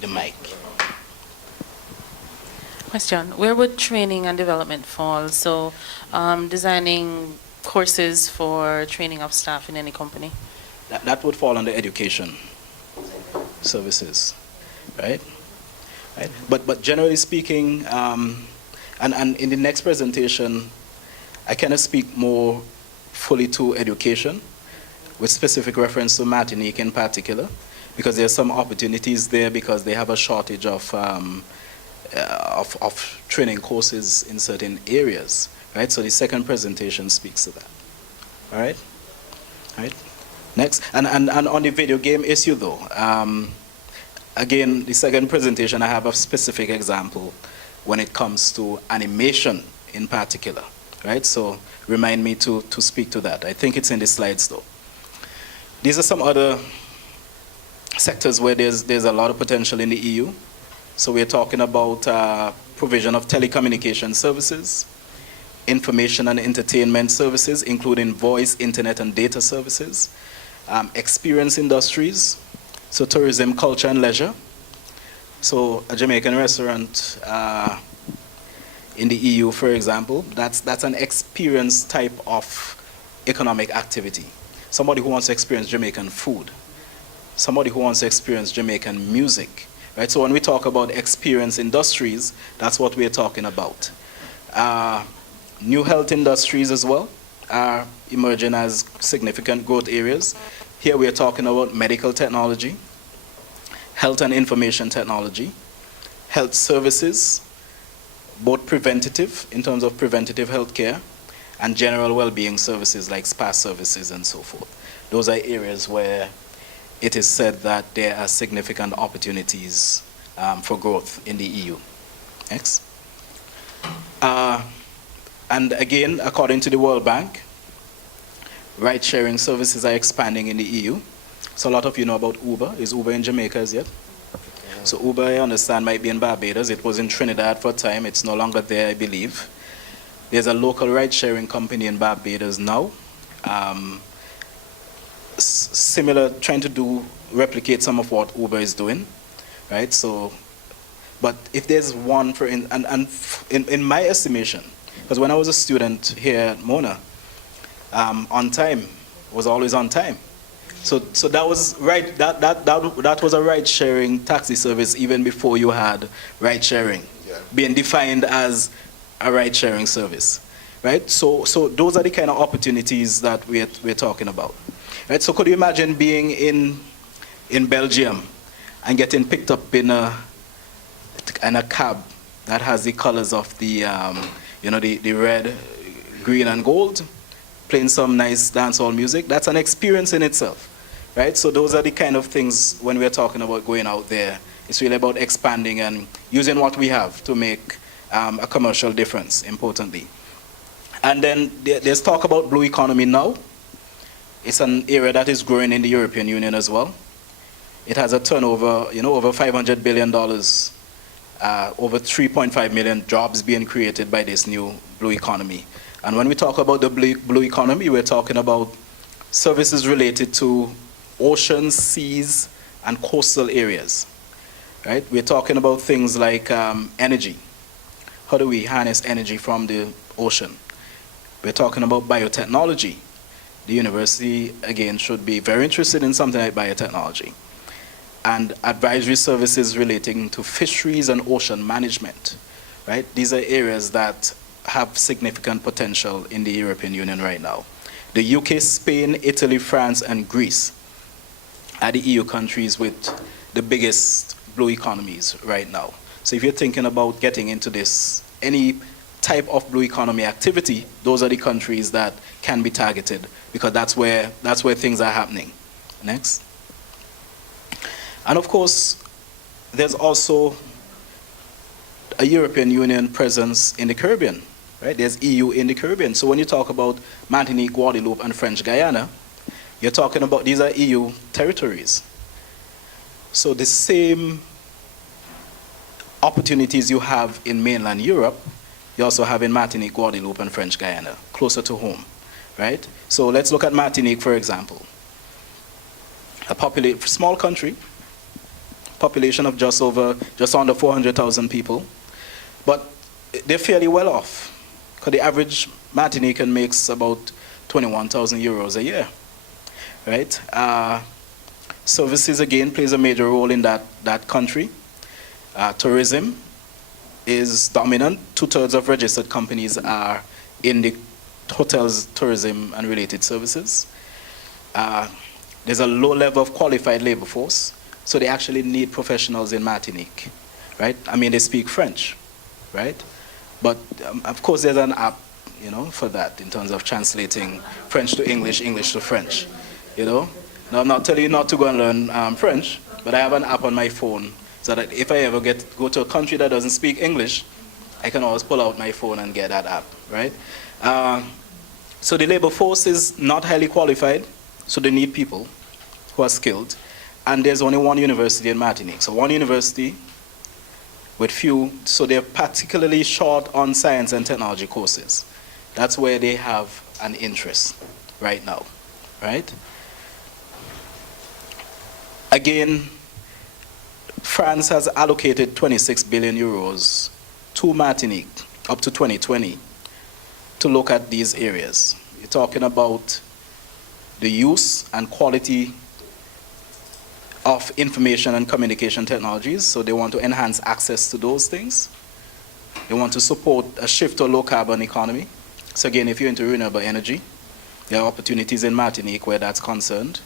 The mic. Question, where would training and development fall? So designing courses for training of staff in any company? That would fall under education services, right? Right? But generally speaking, and in the next presentation, I kind of speak more fully to education with specific reference to Martinique in particular, because there are some opportunities there because they have a shortage of training courses in certain areas, right? So the second presentation speaks to that. All right? All right? Next. And on the video game issue though, again, the second presentation, I have a specific example when it comes to animation in particular, right? So remind me to speak to that. I think it's in the slides though. These are some other sectors where there's a lot of potential in the EU. So we're talking about provision of telecommunication services, information and entertainment services, including voice, internet, and data services, experience industries, so tourism, culture, and leisure. So a Jamaican restaurant in the EU, for example, that's an experience type of economic activity. Somebody who wants to experience Jamaican food, somebody who wants to experience Jamaican music, right? So when we talk about experience industries, that's what we're talking about. New health industries as well are emerging as significant growth areas. Here we are talking about medical technology, health and information technology, health services, both preventative, in terms of preventative health care, and general well-being services like spa services and so forth. Those are areas where it is said that there are significant opportunities for growth in the EU. Next. And again, according to the World Bank, ride-sharing services are expanding in the EU. So a lot of you know about Uber. Is Uber in Jamaica as yet? So Uber, I understand, might be in Barbados. It was in Trinidad for a time. It's no longer there, I believe. There's a local ride-sharing company in Barbados now. Similar, trying to replicate some of what Uber is doing, right? So, but if there's one, in my estimation, because when I was a student here at Mona, on time was always on time. So that was right. That was a ride-sharing taxi service even before you had ride-sharing being defined as a ride-sharing service, right? So those are the kind of opportunities that we're talking about, right? So could you imagine being in Belgium and getting picked up in a cab that has the colors of the the red, green, and gold, playing some nice dancehall music. That's an experience in itself, right? So those are the kind of things when we're talking about going out there. It's really about expanding and using what we have to make a commercial difference, importantly. And then there's talk about blue economy now. It's an area that is growing in the European Union as well. It has a turnover, over $500 billion, over 3.5 million jobs being created by this new blue economy. And when we talk about the blue economy, we're talking about services related to oceans, seas, and coastal areas, right? We're talking about things like energy. How do we harness energy from the ocean? We're talking about biotechnology. The university, again, should be very interested in something like biotechnology. And advisory services relating to fisheries and ocean management, right? These are areas that have significant potential in the European Union right now. The UK, Spain, Italy, France, and Greece are the EU countries with the biggest blue economies right now. So if you're thinking about getting into this, any type of blue economy activity, those are the countries that can be targeted because that's where things are happening. Next. And of course, there's also a European Union presence in the Caribbean, right? There's EU in the Caribbean. So when you talk about Martinique, Guadalupe, and French Guyana, you're talking about these are EU territories. So the same opportunities you have in mainland Europe, you also have in Martinique, Guadeloupe, and French Guyana, closer to home, right? So let's look at Martinique, for example. A small country, population of just under 400,000 people, but they're fairly well off, because the average Martinican makes about 21,000 euros a year, right? Services, again, plays a major role in that country. Tourism is dominant. 2/3 of registered companies are in the hotels, tourism, and related services. There's a low level of qualified labor force, so they actually need professionals in Martinique, right? I mean, they speak French, right? But of course, there's an app, for that in terms of translating French to English, English to French, Now, I'm not telling you not to go and learn French, but I have an app on my phone so that if I ever go to a country that doesn't speak English, I can always pull out my phone and get that app, right? So the labor force is not highly qualified, so they need people who are skilled. And there's only one university in Martinique. So one university with few, so they're particularly short on science and technology courses. That's where they have an interest right now, right? Again, France has allocated 26 billion euros to Martinique up to 2020 to look at these areas. You're talking about the use and quality of information and communication technologies, so they want to enhance access to those things. They want to support a shift to a low carbon economy. So again, if you're into renewable energy, there are opportunities in Martinique where that's concerned.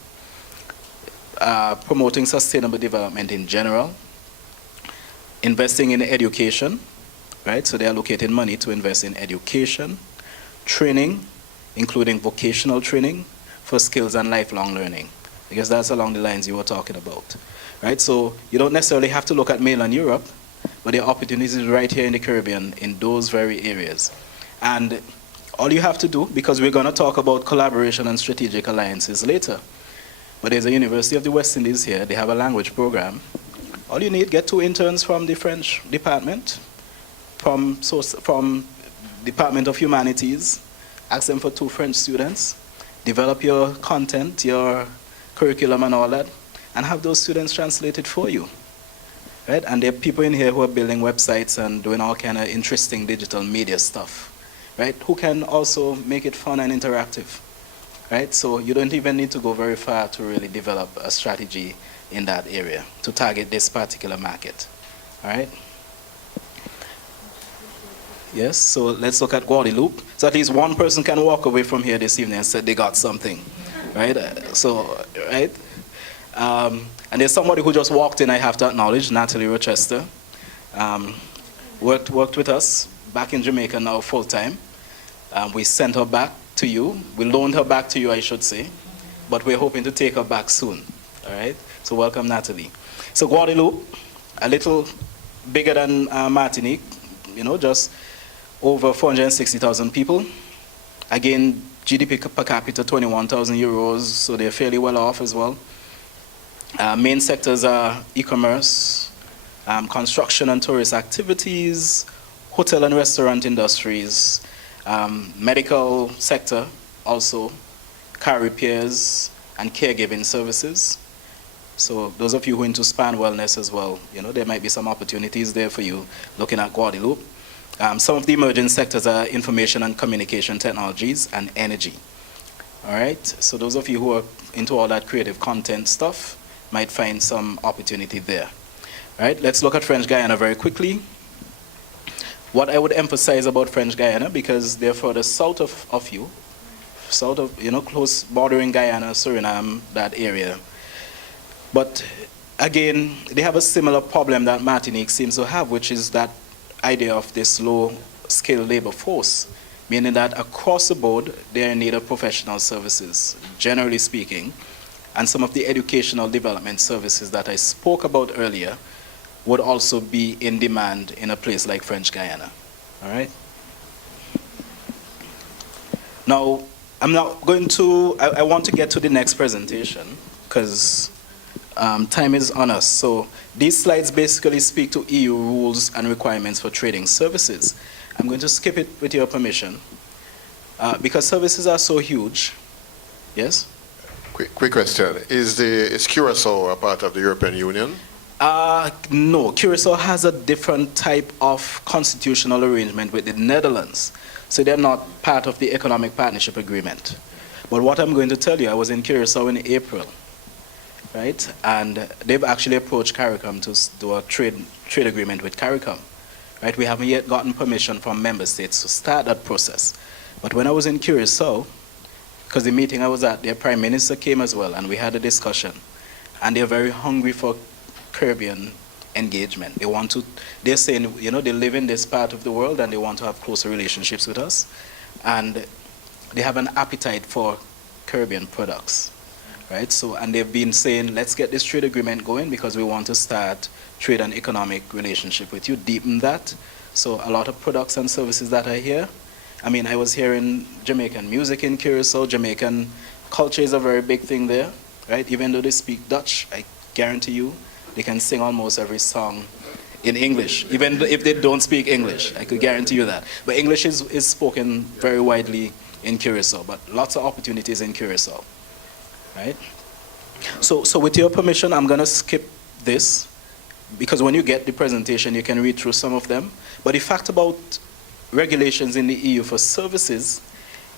Promoting sustainable development in general. Investing in education, right? So they are allocating money to invest in education, training, including vocational training for skills and lifelong learning. Because that's along the lines you were talking about, right? So you don't necessarily have to look at mainland Europe, but there are opportunities right here in the Caribbean in those very areas. And all you have to do, because we're going to talk about collaboration and strategic alliances later, but there's a University of the West Indies here, they have a language program. All you need, get 2 interns from the French department, from Department of Humanities, ask them for 2 French students, develop your content, your curriculum and all that, and have those students translate it for you, right? And there are people in here who are building websites and doing all kind of interesting digital media stuff, right? Who can also make it fun and interactive, right? So you don't even need to go very far to really develop a strategy in that area to target this particular market, all right? Yes, so let's look at Guadeloupe. So at least one person can walk away from here this evening and say they got something, right? Right? And there's somebody who just walked in, I have to acknowledge, Natalie Rochester. Worked with us back in Jamaica now full-time. We sent her back to you. We loaned her back to you, I should say, but we're hoping to take her back soon. All right? So welcome, Natalie. So Guadalupe, a little bigger than Martinique, just over 460,000 people. Again, GDP per capita 21,000 euros, so they're fairly well off as well. Main sectors are e-commerce, construction and tourist activities, hotel and restaurant industries, medical sector also, car repairs, and caregiving services. So those of you who are into spa and wellness as well, there might be some opportunities there for you looking at Guadalupe. Some of the emerging sectors are information and communication technologies and energy. All right, so those of you who are into all that creative content stuff might find some opportunity there. All right, let's look at French Guiana very quickly. What I would emphasize about French Guiana, because they're further south of you, south of, close bordering Guyana, Suriname, that area. But again, they have a similar problem that Martinique seems to have, which is that idea of this low-skilled labor force, meaning that across the board, they're in need of professional services, generally speaking, and some of the educational development services that I spoke about earlier would also be in demand in a place like French Guiana. All right? Now, I'm not going to, I want to get to the next presentation because time is on us. So these slides basically speak to EU rules and requirements for trading services. I'm going to skip it with your permission because services are so huge. Yes? Quick question. Is Curacao a part of the European Union? No, Curacao has a different type of constitutional arrangement with the Netherlands. So they're not part of the Economic Partnership Agreement. But what I'm going to tell you, I was in Curacao in April, right? And they've actually approached CARICOM to do a trade agreement with CARICOM, right? We haven't yet gotten permission from member states to start that process. But when I was in Curacao, because the meeting I was at, their prime minister came as well, and we had a discussion. And they're very hungry for Caribbean engagement. They're saying, they live in this part of the world and they want to have closer relationships with us. And they have an appetite for Caribbean products, right? So, and they've been saying, let's get this trade agreement going because we want to start trade and economic relationship with you, deepen that. So a lot of products and services that are here. I mean, I was hearing Jamaican music in Curacao. Jamaican culture is a very big thing there, right? Even though they speak Dutch, I guarantee you, they can sing almost every song in English, even if they don't speak English. I could guarantee you that. But English is spoken very widely in Curacao, but lots of opportunities in Curacao, right? So with your permission, I'm going to skip this, because when you get the presentation, you can read through some of them. But the fact about regulations in the EU for services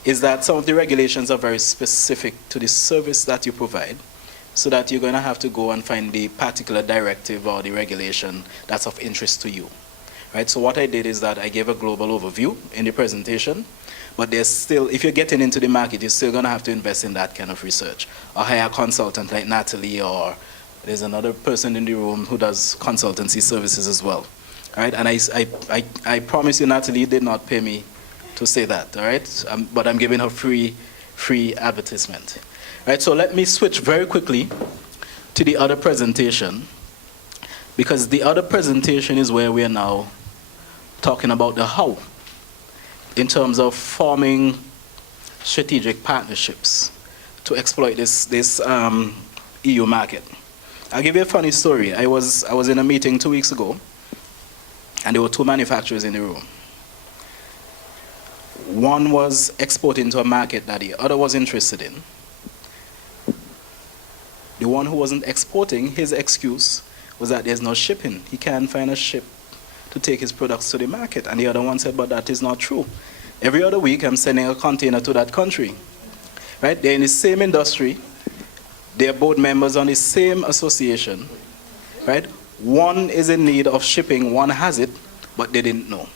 is that some of the regulations are very specific to the service that you provide, so that you're going to have to go and find the particular directive or the regulation that's of interest to you, right? So what I did is that I gave a global overview in the presentation, but there's still, if you're getting into the market, you're still going to have to invest in that kind of research, or hire a consultant like Natalie, or there's another person in the room who does consultancy services as well, all right? And I promise you, Natalie did not pay me to say that, all right? But I'm giving her free advertisement. Right, so let me switch very quickly to the other presentation, because the other presentation is where we are now talking about the how in terms of forming strategic partnerships to exploit this EU market. I'll give you a funny story. I was in a meeting 2 weeks ago, and there were two manufacturers in the room. One was exporting to a market that the other was interested in. The one who wasn't exporting, his excuse was that there's no shipping. He can't find a ship to take his products to the market. And the other one said, but that is not true. Every other week, I'm sending a container to that country. Right? They're in the same industry. They're both members on the same association. Right? One is in need of shipping, one has it, but they didn't know.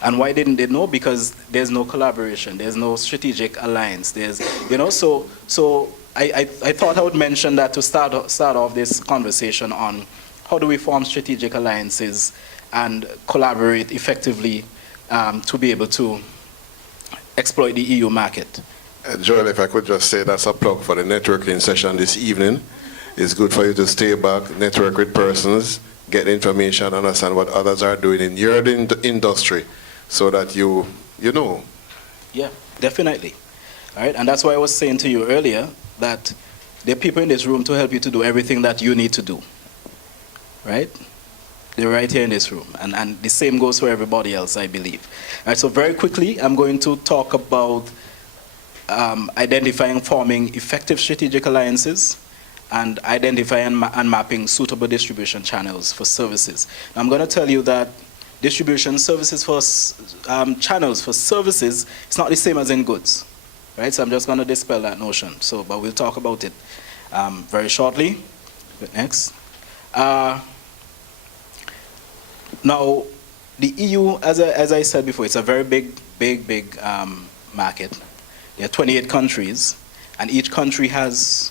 And why didn't they know? Because there's no collaboration. There's no strategic alliance. There's, so I thought I would mention that to start off this conversation on how do we form strategic alliances and collaborate effectively to be able to exploit the EU market. Joel, if I could just say that's a plug for the networking session this evening. It's good for you to stay back, network with persons, get information, understand what others are doing in your industry so that you know. Yeah, definitely. All right, and that's why I was saying to you earlier that there are people in this room to help you to do everything that you need to do. Right? They're right here in this room. And the same goes for everybody else, I believe. All right, so very quickly, I'm going to talk about identifying, forming effective strategic alliances, and identifying and mapping suitable distribution channels for services. Now, I'm going to tell you that distribution services for channels for services is not the same as in goods, right? So I'm just going to dispel that notion. So, but we'll talk about it very shortly. Next. Now, the EU, as I said before, it's a very big market. There are 28 countries, and each country has,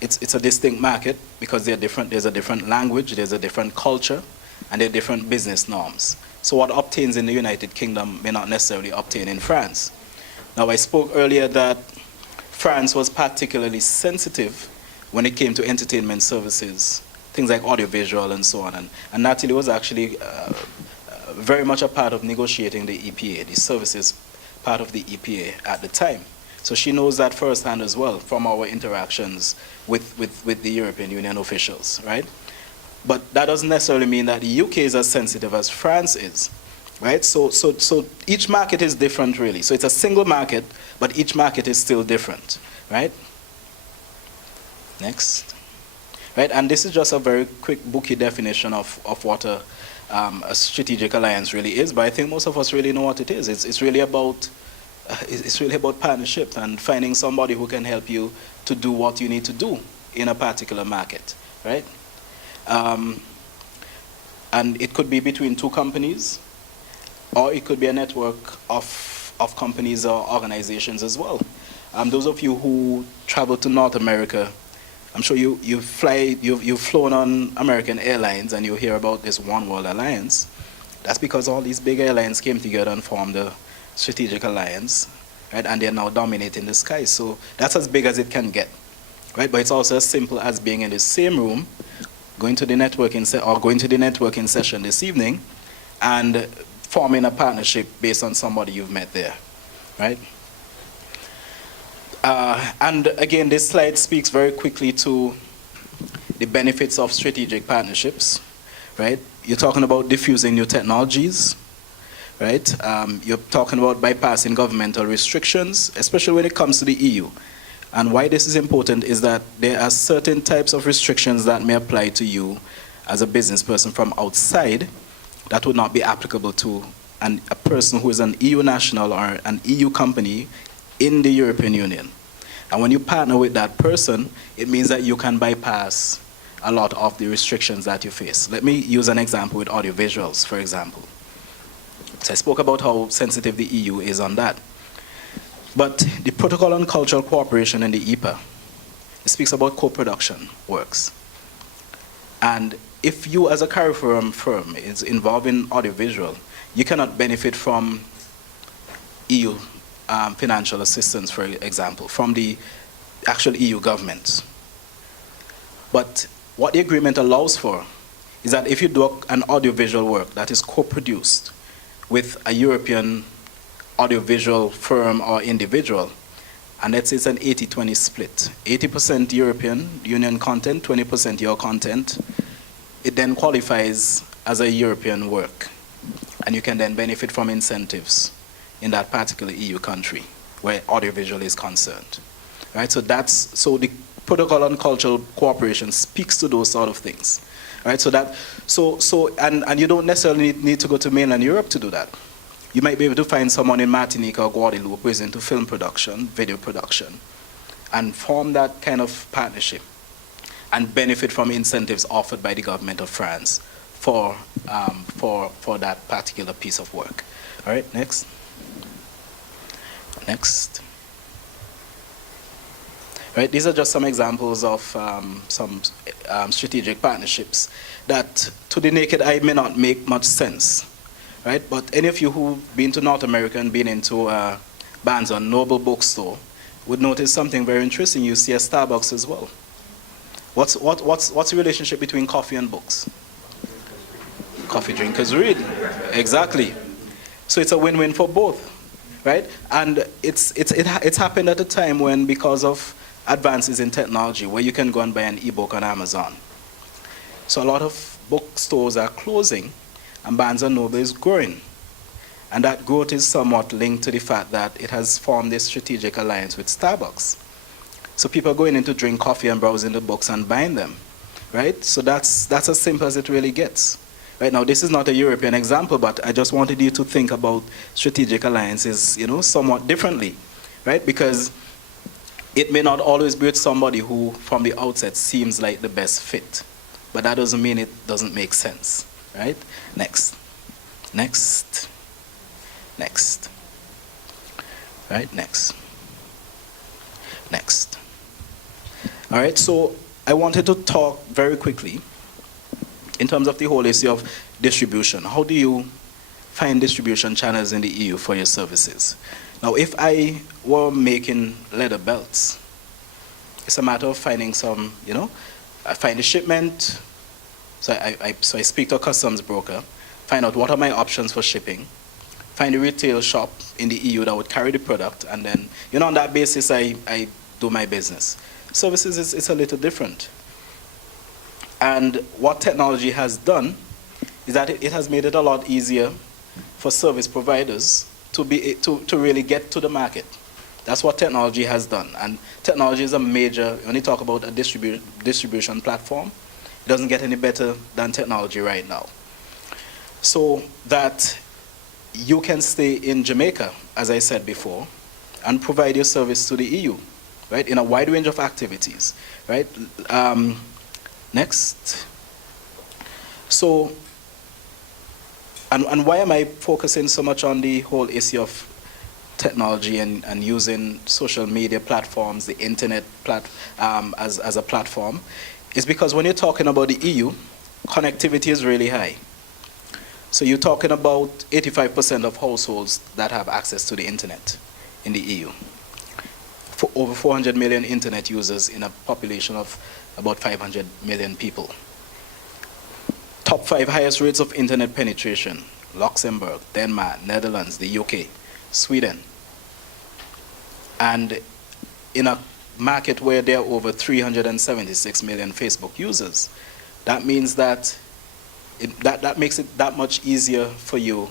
it's a distinct market because they're different. There's a different language, there's a different culture, and there are different business norms. So what obtains in the United Kingdom may not necessarily obtain in France. Now, I spoke earlier that France was particularly sensitive when it came to entertainment services, things like audiovisual and so on. And Natalie was actually very much a part of negotiating the EPA, the services part of the EPA at the time. So she knows that firsthand as well from our interactions with the European Union officials, right? But that doesn't necessarily mean that the UK is as sensitive as France is, right? So each market is different, really. So it's a single market, but each market is still different, right? Next. Right, and this is just a very quick bookie definition of what a strategic alliance really is, but I think most of us really know what it is. It's really about partnership and finding somebody who can help you to do what you need to do in a particular market, right? And it could be between two companies, or it could be a network of companies or organizations as well. Those of you who travel to North America, I'm sure you've flown on American Airlines and you hear about this One World Alliance. That's because all these big airlines came together and formed a strategic alliance, right? And they're now dominating the sky. So that's as big as it can get, right? But it's also as simple as being in the same room, going to the networking session this evening, and forming a partnership based on somebody you've met there, right? And again, this slide speaks very quickly to the benefits of strategic partnerships, right? You're talking about diffusing new technologies, right? You're talking about bypassing governmental restrictions, especially when it comes to the EU. And why this is important is that there are certain types of restrictions that may apply to you as a business person from outside that would not be applicable to a person who is an EU national or an EU company in the European Union. And when you partner with that person, it means that you can bypass a lot of the restrictions that you face. Let me use an example with audiovisuals, for example. So I spoke about how sensitive the EU is on that. But the Protocol on Cultural Cooperation in the EPA, it speaks about co-production works. And if you as a CARIFORUM firm is involved in audiovisual, you cannot benefit from EU financial assistance, for example, from the actual EU government. But what the agreement allows for is that if you do an audiovisual work that is co-produced with a European audiovisual firm or individual, and let's say it's an 80-20 split, 80% European Union content, 20% your content, it then qualifies as a European work. And you can then benefit from incentives in that particular EU country where audiovisual is concerned. Right? So the Protocol on Cultural Cooperation speaks to those sort of things. Right? And you don't necessarily need to go to mainland Europe to do that. You might be able to find someone in Martinique or Guadalupe who is into film production, video production, and form that kind of partnership and benefit from incentives offered by the government of France for that particular piece of work. All right, next. Next. Right, these are just some examples of some strategic partnerships that to the naked eye may not make much sense. Right? But any of you who've been to North America and been into Barnes & Noble bookstore, would notice something very interesting. You see a Starbucks as well. What's the relationship between coffee and books? Coffee drinkers read. Exactly. So it's a win-win for both, right? And it's happened at a time when, because of advances in technology, where you can go and buy an ebook on Amazon. So a lot of bookstores are closing, and Barnes & Noble is growing. And that growth is somewhat linked to the fact that it has formed this strategic alliance with Starbucks. So people are going in to drink coffee and browsing the books and buying them, right? So that's as simple as it really gets. Right now, this is not a European example, but I just wanted you to think about strategic alliances, somewhat differently, right? Because it may not always be with somebody who, from the outset, seems like the best fit. But that doesn't mean it doesn't make sense, right? Next. Right, next. All right, so I wanted to talk very quickly in terms of the whole issue of distribution. How do you find distribution channels in the EU for your services? Now, if I were making leather belts, it's a matter of finding some, I find a shipment, so I speak to a customs broker, find out what are my options for shipping, find a retail shop in the EU that would carry the product, and then, on that basis, I do my business. Services it's a little different. And what technology has done is that it has made it a lot easier for service providers to really get to the market. That's what technology has done. And technology is a major, when you talk about a distribution platform, it doesn't get any better than technology right now. So that you can stay in Jamaica, as I said before, and provide your service to the EU, right, in a wide range of activities, right? Next. So, and why am I focusing so much on the whole issue of technology and using social media platforms, the internet as a platform? Is because when you're talking about the EU, connectivity is really high. So you're talking about 85% of households that have access to the internet in the EU. For over 400 million internet users in a population of about 500 million people. Top 5 highest rates of internet penetration: Luxembourg, Denmark, Netherlands, the UK, Sweden. And in a market where there are over 376 million Facebook users, that means that that makes it that much easier for you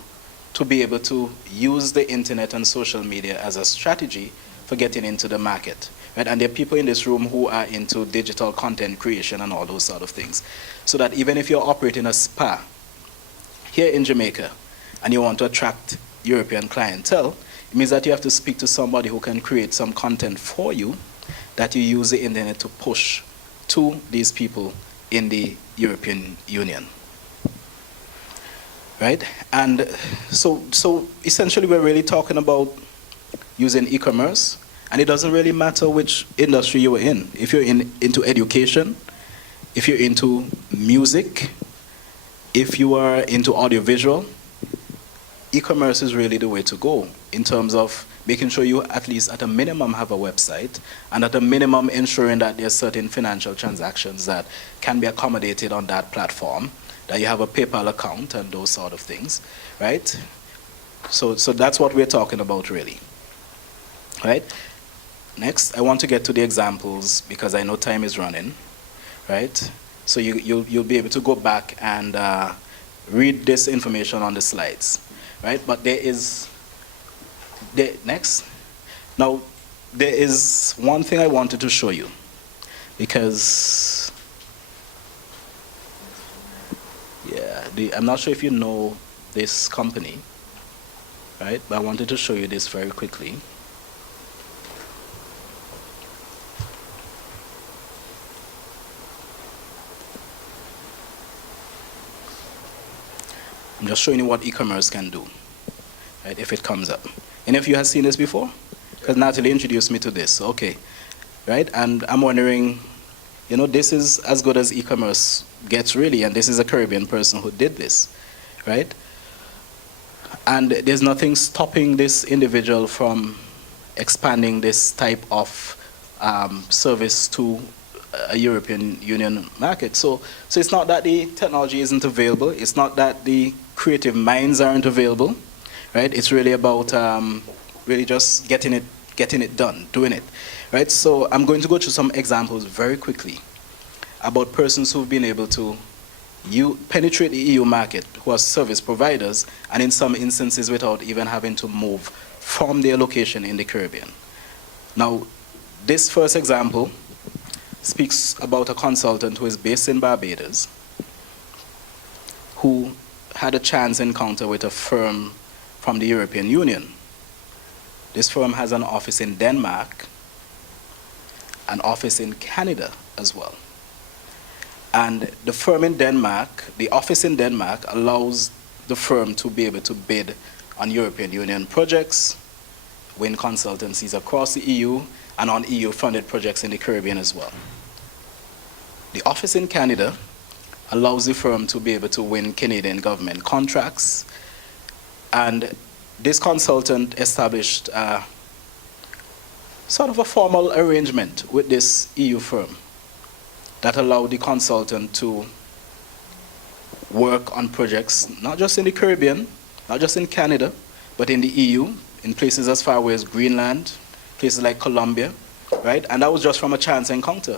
to be able to use the internet and social media as a strategy for getting into the market. Right? And there are people in this room who are into digital content creation and all those sort of things. So that even if you're operating a spa here in Jamaica and you want to attract European clientele, it means that you have to speak to somebody who can create some content for you that you use the internet to push to these people in the European Union. Right? And so essentially we're really talking about using e-commerce, and it doesn't really matter which industry you're in. If you're into education, if you're into music, if you are into audiovisual, e-commerce is really the way to go in terms of making sure you at least at a minimum have a website, and at a minimum ensuring that there's certain financial transactions that can be accommodated on that platform, that you have a PayPal account and those sort of things, right? So that's what we're talking about really, right? Next, I want to get to the examples because I know time is running, right? So you'll be able to go back and read this information on the slides, right? But next. Now, there is one thing I wanted to show you because, I'm not sure if you know this company, right? But I wanted to show you this very quickly. I'm just showing you what e-commerce can do, right, if it comes up. Any of you have seen this before? Because Natalie introduced me to this, okay. Right, and I'm wondering, this is as good as e-commerce gets really, and this is a Caribbean person who did this, right? And there's nothing stopping this individual from expanding this type of service to a European Union market. So it's not that the technology isn't available. It's not that the creative minds aren't available, right? It's really about really just getting it done, doing it, right? So I'm going to go through some examples very quickly about persons who've been able to penetrate the EU market, who are service providers, and in some instances without even having to move from their location in the Caribbean. Now, this first example speaks about a consultant who is based in Barbados, who had a chance encounter with a firm from the European Union. This firm has an office in Denmark, an office in Canada as well. And the firm in Denmark, the office in Denmark, allows the firm to be able to bid on European Union projects, win consultancies across the EU, and on EU-funded projects in the Caribbean as well. The office in Canada allows the firm to be able to win Canadian government contracts, and this consultant established sort of a formal arrangement with this EU firm that allowed the consultant to work on projects, not just in the Caribbean, not just in Canada, but in the EU, in places as far away as Greenland, places like Colombia, right? And that was just from a chance encounter.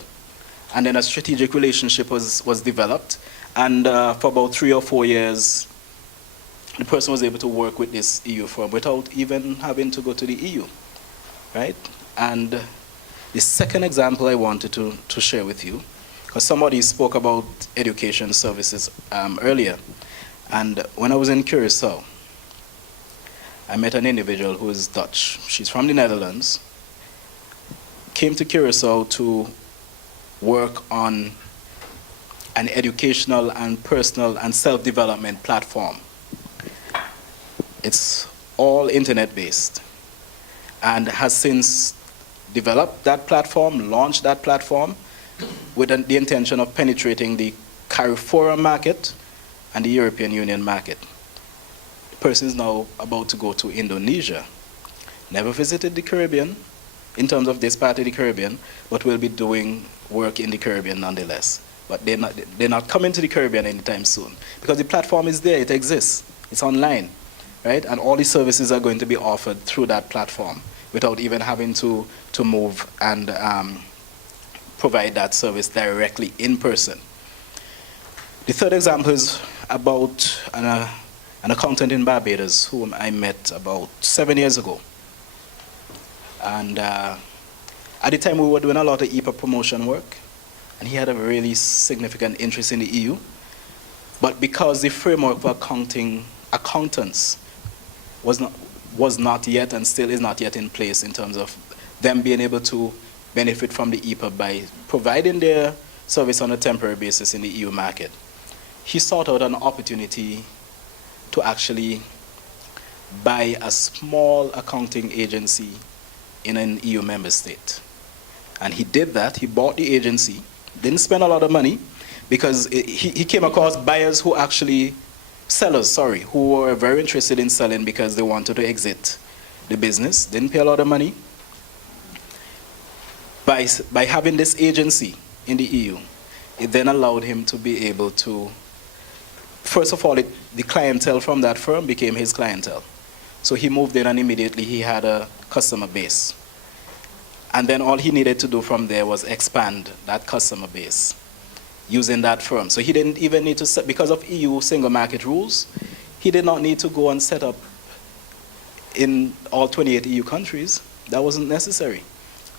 And then a strategic relationship was developed, and for about 3 or 4 years, the person was able to work with this EU firm without even having to go to the EU, right? And the second example I wanted to share with you, because somebody spoke about education services earlier, and when I was in Curaçao, I met an individual who is Dutch. She's from the Netherlands, came to Curaçao to work on an educational and personal and self-development platform. It's all internet-based, and has since developed that platform, launched that platform, with the intention of penetrating the CARIFORUM market and the European Union market. The person is now about to go to Indonesia. Never visited the Caribbean in terms of this part of the Caribbean, but will be doing work in the Caribbean nonetheless. But they're not coming to the Caribbean anytime soon, because the platform is there, it exists, it's online, right? And all the services are going to be offered through that platform without even having to move and provide that service directly in person. The third example is about an accountant in Barbados whom I met about 7 years ago. And at the time we were doing a lot of EPA promotion work, and he had a really significant interest in the EU. But because the framework for accountants was not yet and still is not yet in place in terms of them being able to benefit from the EPA by providing their service on a temporary basis in the EU market, he sought out an opportunity to actually buy a small accounting agency in an EU member state. And he did that. He bought the agency, didn't spend a lot of money, because he came across sellers, who were very interested in selling because they wanted to exit the business, didn't pay a lot of money. By having this agency in the EU, it then allowed him to be able to, first of all, the clientele from that firm became his clientele. So he moved in and immediately he had a customer base. And then all he needed to do from there was expand that customer base using that firm. So he didn't even need to set, because of EU single market rules, he did not need to go and set up in all 28 EU countries. That wasn't necessary.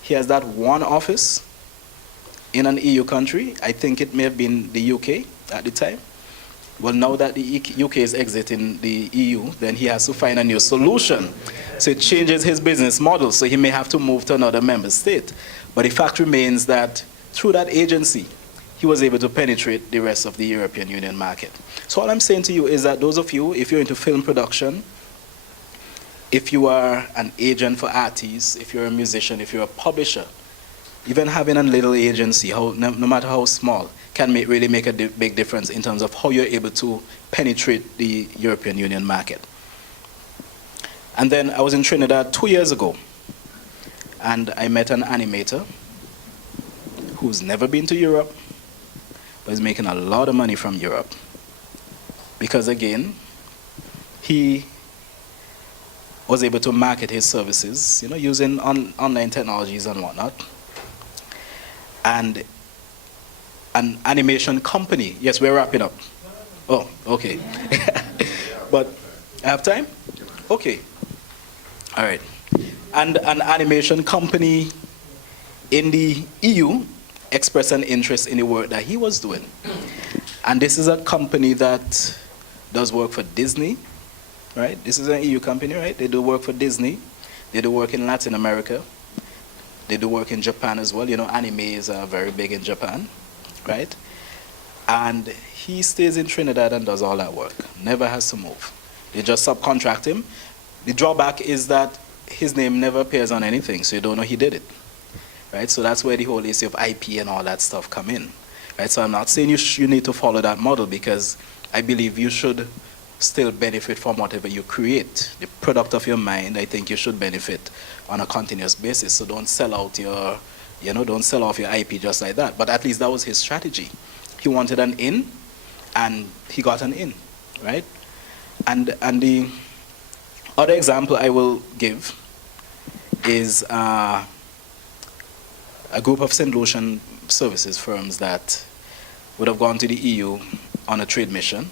He has that one office in an EU country. I think it may have been the UK at the time. Well, now that the UK is exiting the EU, then he has to find a new solution. So it changes his business model, so he may have to move to another member state. But the fact remains that through that agency, he was able to penetrate the rest of the European Union market. So all I'm saying to you is that those of you, if you're into film production, if you are an agent for artists, if you're a musician, if you're a publisher, even having a little agency, no matter how small, can really make a big difference in terms of how you're able to penetrate the European Union market. And then I was in Trinidad 2 years ago, And I met an animator who's never been to Europe, but is making a lot of money from Europe. Because again, he was able to market his services, using online technologies and whatnot. And an animation company, yes, we're wrapping up. Oh, okay. But I have time? Okay. All right. And an animation company in the EU expressed an interest in the work that he was doing. And this is a company that does work for Disney, right? This is an EU company, right? They do work for Disney. They do work in Latin America. They do work in Japan as well. Anime is very big in Japan, right? And he stays in Trinidad and does all that work. Never has to move. They just subcontract him. The drawback is that his name never appears on anything, so you don't know he did it, right? So that's where the whole issue of IP and all that stuff come in, right? So I'm not saying you need to follow that model, because I believe you should still benefit from whatever you create. The product of your mind, I think you should benefit on a continuous basis. So don't sell out don't sell off your IP just like that. But at least that was his strategy. He wanted an in, and he got an in, right? And the other example I will give is a group of St. Lucian services firms that would have gone to the EU on a trade mission.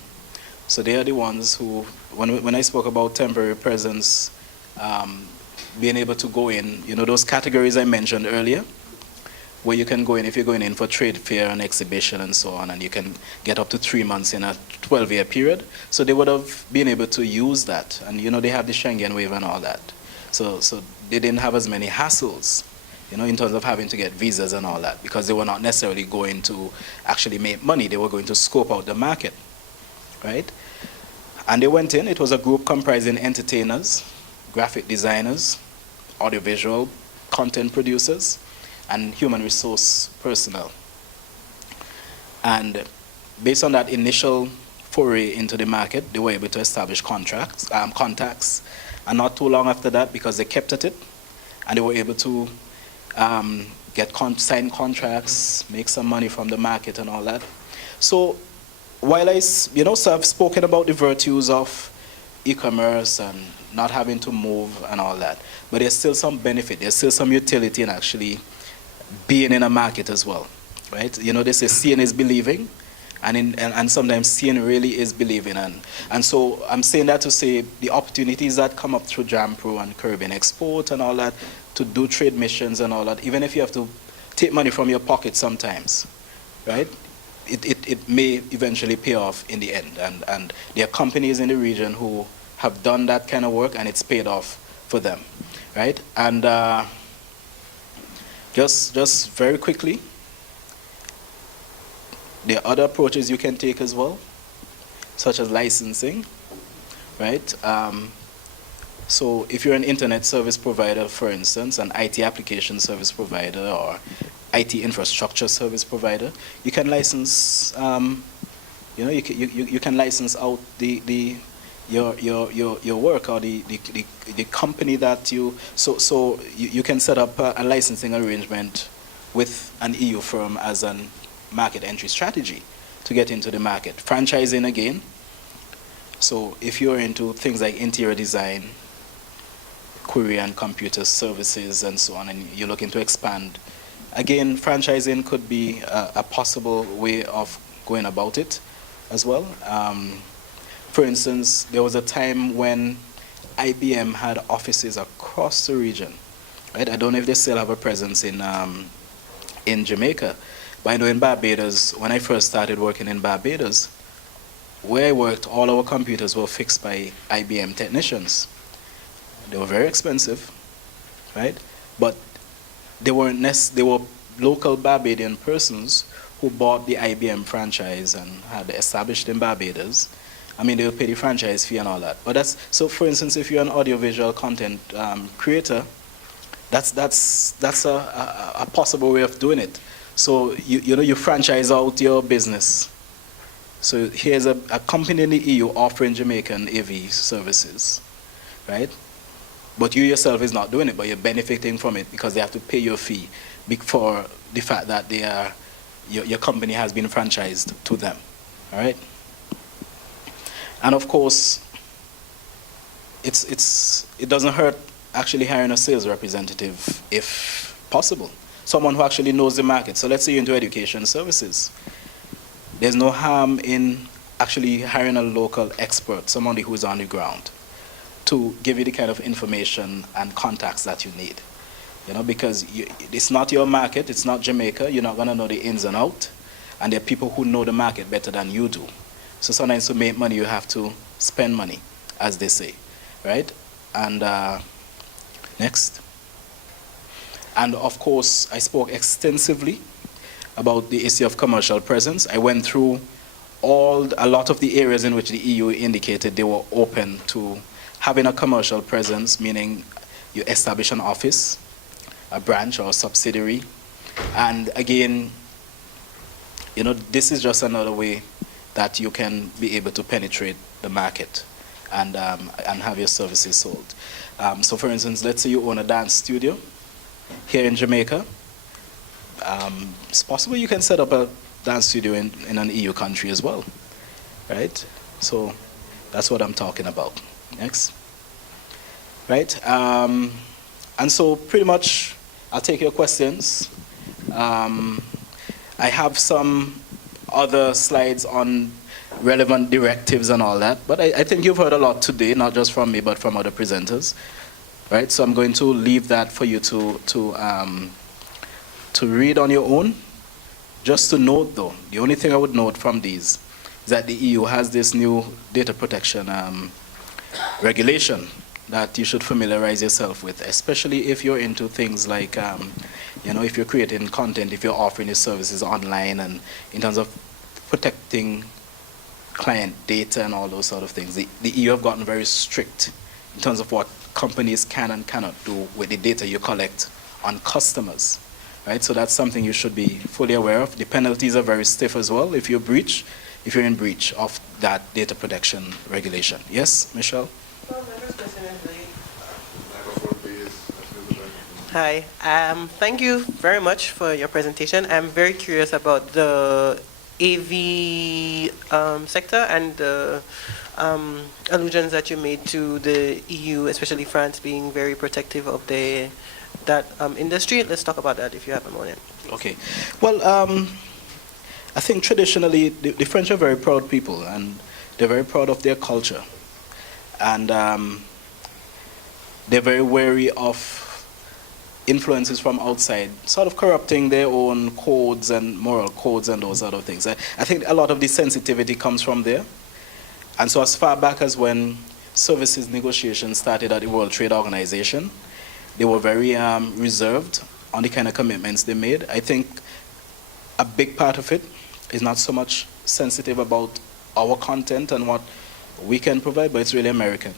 So they are the ones who, when I spoke about temporary presence, being able to go in, those categories I mentioned earlier, where you can go in if you're going in for trade fair and exhibition and so on, and you can get up to 3 months in a 12-year period. So they would have been able to use that. And, they have the Schengen waiver and all that. So they didn't have as many hassles, in terms of having to get visas and all that, because they were not necessarily going to actually make money. They were going to scope out the market, right? And they went in. It was a group comprising entertainers, graphic designers, audiovisual content producers, and human resource personnel. And based on that initial foray into the market, they were able to establish contacts. And not too long after that, because they kept at it, and they were able to sign contracts, make some money from the market and all that. So while I've spoken about the virtues of e-commerce and not having to move and all that, but there's still some benefit, there's still some utility in actually being in a market as well, right? They say seeing is believing, and sometimes seeing really is believing. And so I'm saying that to say the opportunities that come up through JAMPRO and Caribbean Export and all that, to do trade missions and all that, even if you have to take money from your pocket sometimes, right? It may eventually pay off in the end. And there are companies in the region who have done that kind of work, and it's paid off for them, right? And just very quickly, there are other approaches you can take as well, such as licensing, right? So if you're an internet service provider, for instance, an IT application service provider or IT infrastructure service provider, you can license, you can license out your work, or the company that you can set up a licensing arrangement with an EU firm as an market entry strategy to get into the market. Franchising again. So if you're into things like interior design, courier and computer services and so on, and you're looking to expand, again, franchising could be a possible way of going about it as well. For instance, there was a time when IBM had offices across the region, right? I don't know if they still have a presence in Jamaica, but I know in Barbados, when I first started working in Barbados, where I worked, all our computers were fixed by IBM technicians. They were very expensive, right? But they were local Barbadian persons who bought the IBM franchise and had established in Barbados. I mean, they would pay the franchise fee and all that. But so for instance, if you're an audiovisual content creator, that's a possible way of doing it. So you franchise out your business. So here's a company in the EU offering Jamaican AV services, right? but you yourself is not doing it, but you're benefiting from it because they have to pay you a fee for the fact that they are, your company has been franchised to them. All right? And of course, it doesn't hurt actually hiring a sales representative if possible. Someone who actually knows the market. So let's say you're into education services. There's no harm in actually hiring a local expert, somebody who's on the ground, to give you the kind of information and contacts that you need. You know, because it's not your market, it's not Jamaica, you're not going to know the ins and outs, and there are people who know the market better than you do. So sometimes to make money, you have to spend money, as they say, right? And next. And of course, I spoke extensively about the issue of commercial presence. I went through a lot of the areas in which the EU indicated they were open to having a commercial presence, meaning you establish an office, a branch or a subsidiary. And again, you know, this is just another way that you can be able to penetrate the market and have your services sold. So for instance, let's say you own a dance studio here in Jamaica. It's possible you can set up a dance studio in an EU country as well, right? So that's what I'm talking about. Next. Right? And so pretty much I'll take your questions. I have some other slides on relevant directives and all that, but I think you've heard a lot today, not just from me, but from other presenters, right? So I'm going to leave that for you to read on your own. Just to note, though, the only thing I would note from these is that the EU has this new data protection regulation that you should familiarize yourself with, especially if you're into things like, you know, if you're creating content, if you're offering your services online, and in terms of protecting client data and all those sort of things. The EU have gotten very strict in terms of what companies can and cannot do with the data you collect on customers. Right? So that's something you should be fully aware of. The penalties are very stiff as well if you're in breach of that data protection regulation. Yes, Michelle? Hi, thank you very much for your presentation. I'm very curious about the AV sector and the allusions that you made to the EU, especially France, being very protective of that industry. Let's talk about that if you have a moment. Okay. Well, I think traditionally the French are very proud people, and they're very proud of their culture. And they're very wary of influences from outside, sort of corrupting their own codes and moral codes and those other things. I think a lot of the sensitivity comes from there. And so as far back as when services negotiations started at the World Trade Organization, they were very reserved on the kind of commitments they made. I think a big part of it is not so much sensitive about our content and what we can provide, but it's really American.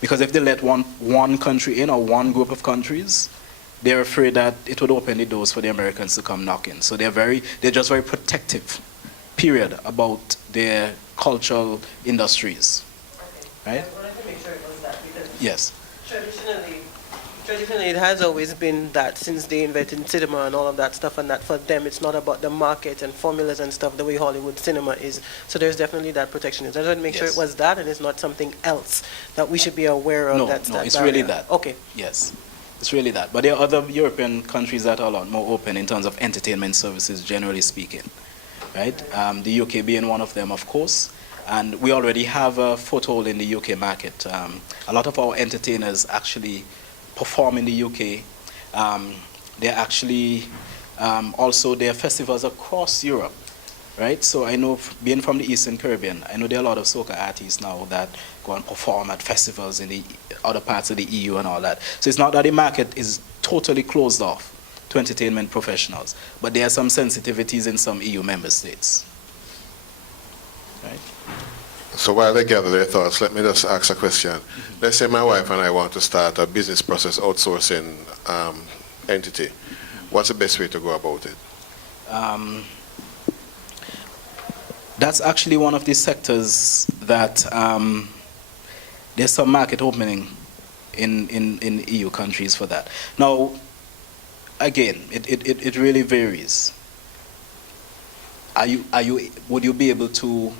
Because if they let one country in or one group of countries, they're afraid that it would open the doors for the Americans to come knocking. So they're just very protective, period, about their cultural industries. Right? I wanted to make sure it was that because yes. Traditionally, it has always been that since they invented cinema and all of that stuff, and that for them it's not about the market and formulas and stuff the way Hollywood cinema is. So there's definitely that protectionism. I just want to make sure it was that and it's not something else that we should be aware of. No, it's really that. Okay. Yes, it's really that. But there are other European countries that are a lot more open in terms of entertainment services, generally speaking. Right? The UK being one of them, of course. And we already have a foothold in the UK market. A lot of our entertainers actually perform in the UK. They're actually also there are festivals across Europe, right? So I know, being from the Eastern Caribbean, I know there are a lot of soca artists now that go and perform at festivals in the other parts of the EU and all that. So it's not that the market is totally closed off to entertainment professionals, but there are some sensitivities in some EU member states. Right? So while they gather their thoughts, let me just ask a question. Let's say my wife and I want to start a business process outsourcing entity. What's the best way to go about it? That's actually one of the sectors that there's some market opening in EU countries for that. Now, again, it really varies. Would you be able to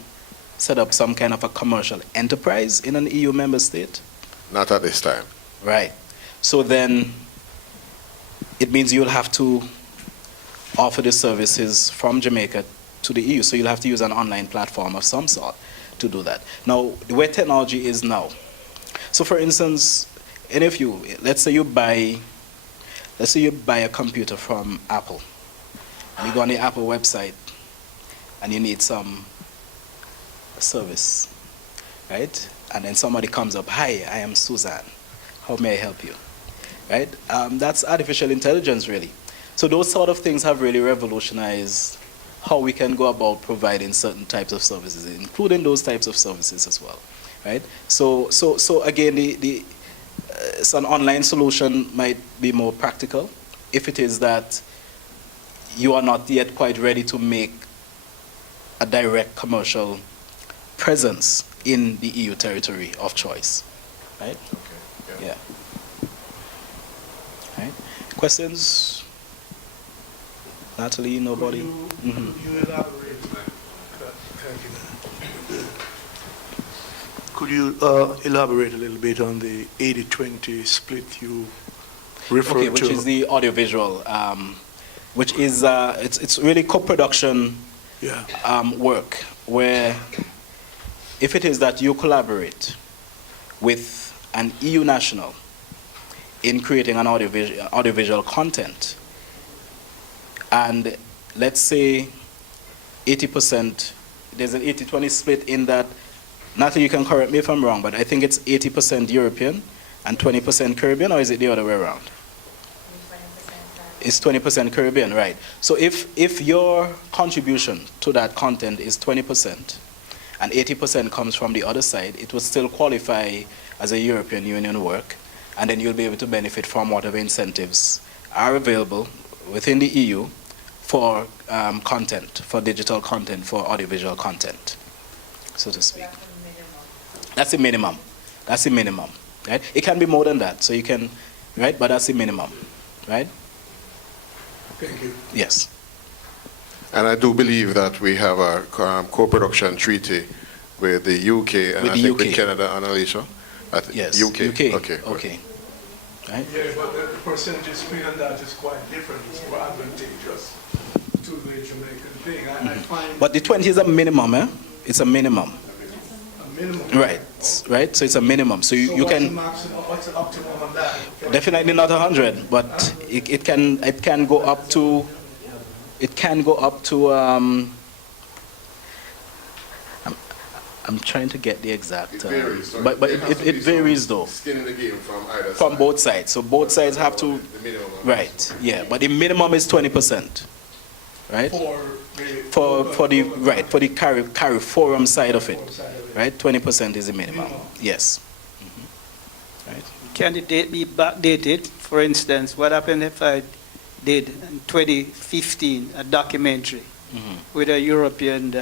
set up some kind of a commercial enterprise in an EU member state? Not at this time. Right. So then it means you'll have to offer the services from Jamaica to the EU. So you'll have to use an online platform of some sort to do that. Now, the way technology is now. So for instance, any of you, let's say you buy a computer from Apple. And you go on the Apple website and you need some service, right? And then somebody comes up, "Hi, I am Suzanne. How may I help you?" Right? That's artificial intelligence, really. So those sort of things have really revolutionized how we can go about providing certain types of services, including those types of services as well, right? So again, so an online solution might be more practical if it is that you are not yet quite ready to make a direct commercial presence in the EU territory of choice, right? Okay. Yeah. Right. Questions? Natalie, nobody? Could you elaborate? Could you elaborate a little bit on the 80-20 split you referred to? Okay, which is the audiovisual, which is it's really co-production work, where if it is that you collaborate with an EU national in creating an audiovisual content, and let's say 80%, there's an 80-20 split in that. Natalie, you can correct me if I'm wrong, but I think it's 80% European and 20% Caribbean, or is it the other way around? It's 20% Caribbean, right. So if your contribution to that content is 20% and 80% comes from the other side, it would still qualify as a European Union work, and then you'll be able to benefit from whatever incentives are available within the EU for content, for digital content, for audiovisual content, so to speak. That's the minimum. That's the minimum, right? It can be more than that, so you can, right? But that's the minimum, right? Thank you. Yes. And I do believe that we have a co-production treaty with the UK and with Canada and Alicia. Yes. UK. Okay. Right? Yeah, but the percentage split on that is quite different. It's more advantageous to the Jamaican thing. I find. But the 20 is a minimum, eh? It's a minimum. Minimum. Right. So it's a minimum. So you can. What's the optimum on that? Definitely not 100, but it can go up to. It can go up to. I'm trying to get the exact. It varies. So but it varies though. Skin in the game from either From side. both sides. So both sides have to. The minimum. Right. Yeah. But the minimum is 20%. Right. For the carry forum side of it. Right. 20% is the minimum. Yes. Right. Can the date be backdated? For instance, what happened if I did in 2015 a documentary with a European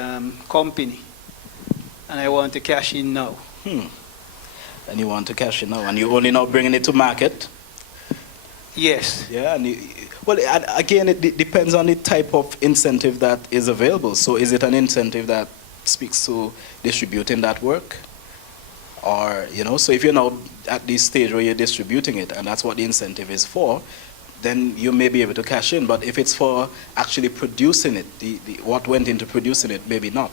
company, and I want to cash in now? And you want to cash in now, and you're only now bringing it to market? Yes. Yeah. Well, again, it depends on the type of incentive that is available. So is it an incentive that speaks to distributing that work? Or, so if you're now at this stage where you're distributing it, and that's what the incentive is for, then you may be able to cash in. But if it's for actually producing it, what went into producing it, maybe not.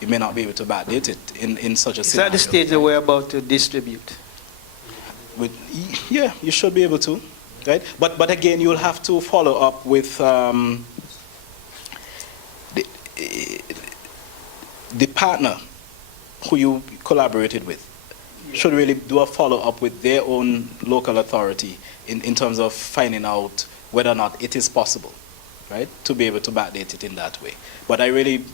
You may not be able to backdate it in such a scenario. Is that the stage that we're about to distribute? Yeah, you should be able to. Right? But again, you'll have to follow up with the partner who you collaborated with. Should really do a follow-up with their own local authority in terms of finding out whether or not it is possible, right, to be able to backdate it in that way. But I really,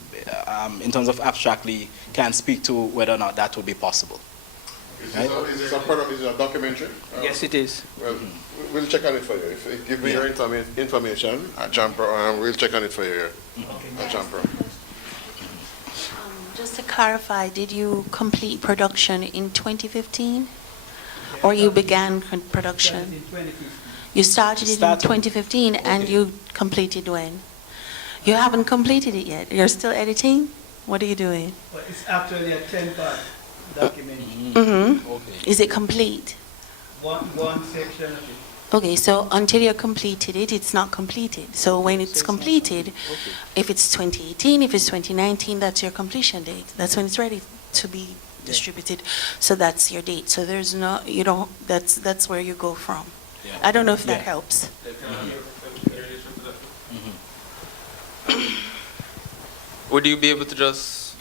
in terms of abstractly, can't speak to whether or not that would be possible. Right? Is this a documentary? Yes, it is. Well, we'll check on it for you. If you give me your information at JAMPRO, we'll check on it for you at JAMPRO. Just to clarify, did you complete production in 2015? or you began production? In 2015. You started it in 2015, and you completed when? You haven't completed it yet. You're still editing? What are you doing? Well, it's actually a 10-part document. Mm-hmm. Is it complete? One section of it. Okay, so until you completed it, it's not completed. So when it's completed, if it's 2018, if it's 2019, that's your completion date. That's when it's ready to be distributed. So that's your date. So there's no, you don't, that's where you go from. I don't know if that helps. Would you be able to just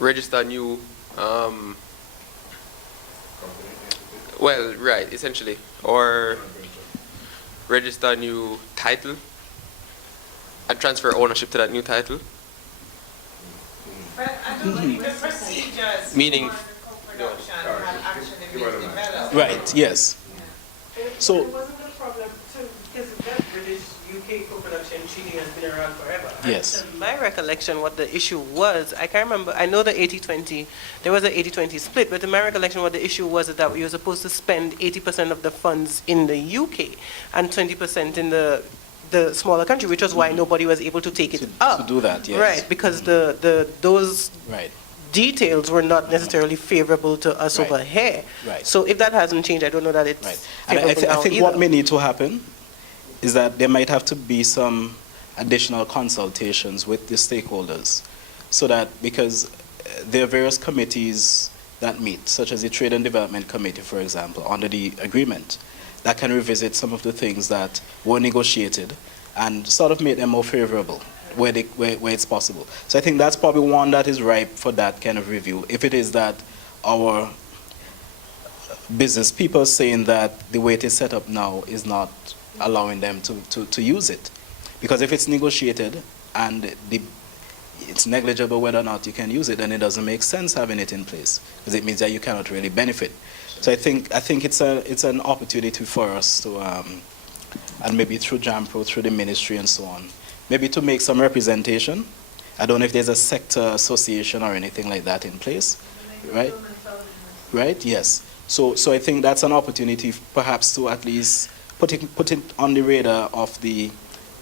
register a new, well, right, essentially, or register a new title and transfer ownership to that new title? But I don't think the procedures Meaning, for the co-production have actually been developed. Right, yes. So, It wasn't a problem too, because that British UK co-production treaty has been around forever. Yes. And my recollection, what the issue was, I can't remember. I know the 80-20, there was an 80-20 split, but in my recollection, what the issue was is that you were supposed to spend 80% of the funds in the UK and 20% in the smaller country, which was why nobody was able to take it up. to do that, yes. Right, because those Right. details were not necessarily favorable to us over here. Right. So if that hasn't changed, I don't know that it's And favorable I now think either. what may need to happen is that there might have to be some additional consultations with the stakeholders, so that, because there are various committees that meet, such as the Trade and Development Committee, for example, under the agreement, that can revisit some of the things that were negotiated and sort of make them more favorable where it's possible. So I think that's probably one that is ripe for that kind of review. If it is that our business people saying that the way it is set up now is not allowing them to use it. Because if it's negotiated and it's negligible whether or not you can use it, then it doesn't make sense having it in place, because it means that you cannot really benefit. So I think it's an opportunity for us to, and maybe through JAMPRO, through the ministry and so on, maybe to make some representation. I don't know if there's a sector association or anything like that in place, right? Right, yes. So I think that's an opportunity perhaps to at least put it on the radar of the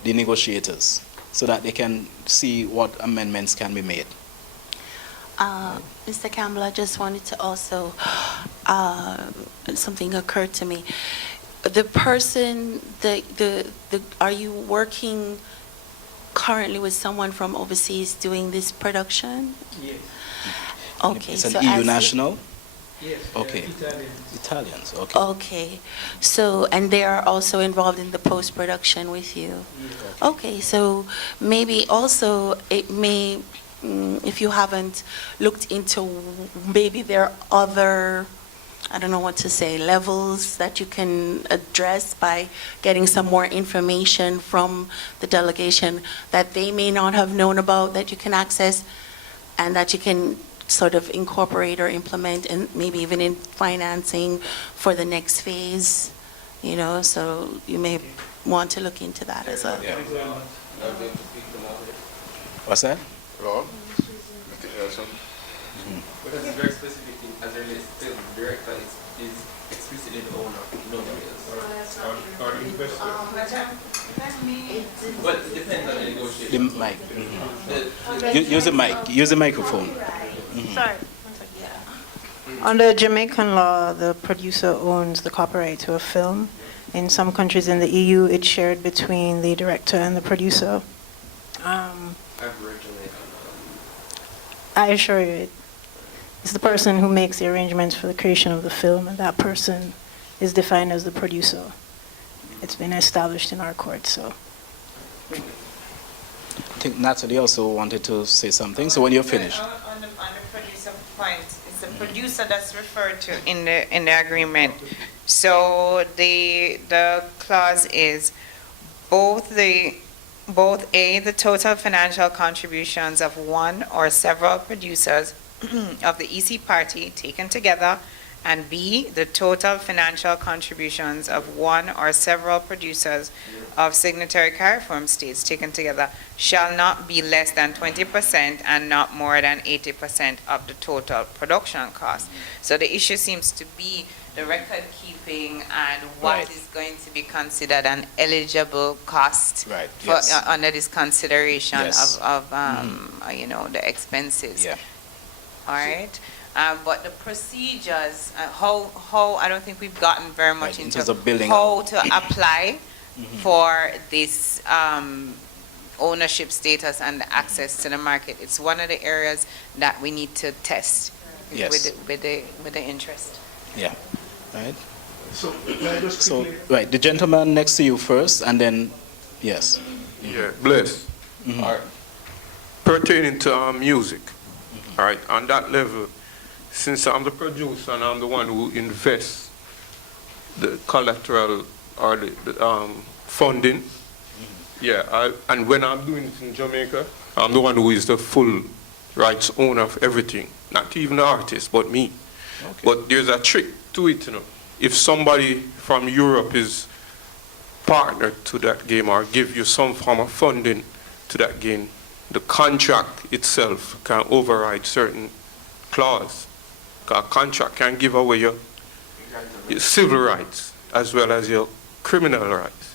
negotiators, so that they can see what amendments can be made. Mr. Campbell, I just wanted to also, something occurred to me. The person, are you working currently with someone from overseas doing this production? Yes. Okay. It's an so EU as Yes. national? Okay. Italians. Italians, okay. Okay. So, and they are also involved in the post-production with you? Yes. Okay, so maybe also it may, if you haven't looked into, maybe there are other, I don't know what to say, levels that you can address by getting some more information from the delegation that they may not have known about, that you can access, and that you can sort of incorporate or implement, and maybe even in financing for the next phase, so you may want to look into that as well. What's that? Because it's very specific as it relates to the director is explicitly the owner, nobody else. Well, it depends on the negotiation. The mic. Use the microphone. Sorry. Under Jamaican law, the producer owns the copyright to a film. In some countries in the EU, it's shared between the director and the producer. I assure you, it's the person who makes the arrangements for the creation of the film, and that person is defined as the producer. It's been established in our court, so. I think Natalie also wanted to say something, so when you're finished. On the producer point, it's the producer that's referred to in the agreement. So the clause is both the total financial contributions of one or several producers of the EC party taken together, And B, the total financial contributions of one or several producers of signatory CARIFORUM states taken together shall not be less than 20% and not more than 80% of the total production cost. So the issue seems to be the record keeping and what is going to be considered an eligible cost for, under this consideration of you know, the expenses. Yeah. All right. But the procedures, how I don't think we've gotten very much into terms of building how to apply for this ownership status and access to the market. It's one of the areas that we need to test with the interest. Yeah. Right. So, can I just So, quickly- right, the gentleman next to you first, and then, yes. Yeah, bless. All right. Pertaining to music, all right, on that level, since I'm the producer and I'm the one who invests the collateral or the funding, and when I'm doing it in Jamaica, I'm the one who is the full rights owner of everything, not even the artist, but me. But there's a trick to it, you know. If somebody from Europe is partnered to that game or give you some form of funding to that game, the contract itself can override certain clause. Because a contract can give away your civil rights as well as your criminal rights.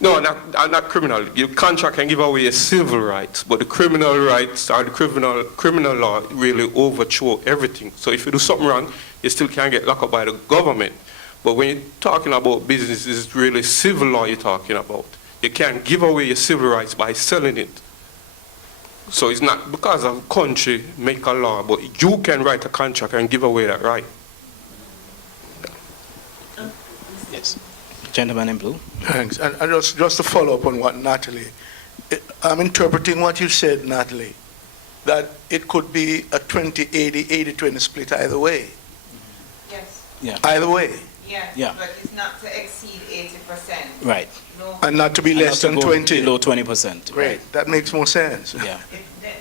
No, not criminal. Your contract can give away your civil rights, but the criminal rights or the criminal law really overthrow everything. So if you do something wrong, you still can't get locked up by the government. But when you're talking about business, it's really civil law you're talking about. You can't give away your civil rights by selling it. So it's not because of country make a law, but you can write a contract and give away that right. Yes. Gentleman in blue. Thanks. And just to follow up on what Natalie, I'm interpreting what you said, Natalie, that it could be a 20-80, 80-20 split either way. Yes. Yeah. Either way. Yes, Yeah. but it's not to exceed 80%. Right. No. And not to be And less not to than go 20. below 20%. Great. That makes more sense. Yeah.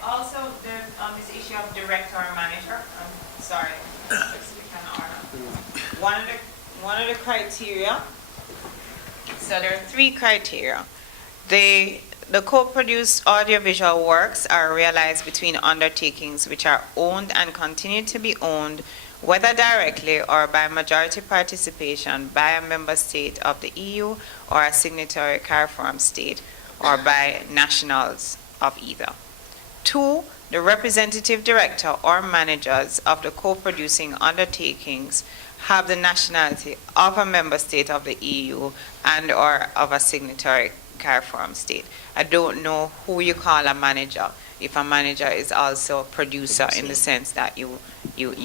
Also, this issue of director or manager, I'm sorry, let's speak in order. One of the criteria, so there are 3 criteria. The co-produced audiovisual works are realized between undertakings which are owned and continue to be owned, whether directly or by majority participation by a member state of the EU or a signatory CARIFORUM state, or by nationals of either. 2, the representative director or managers of the co-producing undertakings have the nationality of a member state of the EU and or of a signatory CARIFORUM state. I don't know who you call a manager, if a manager is also a producer in the sense that you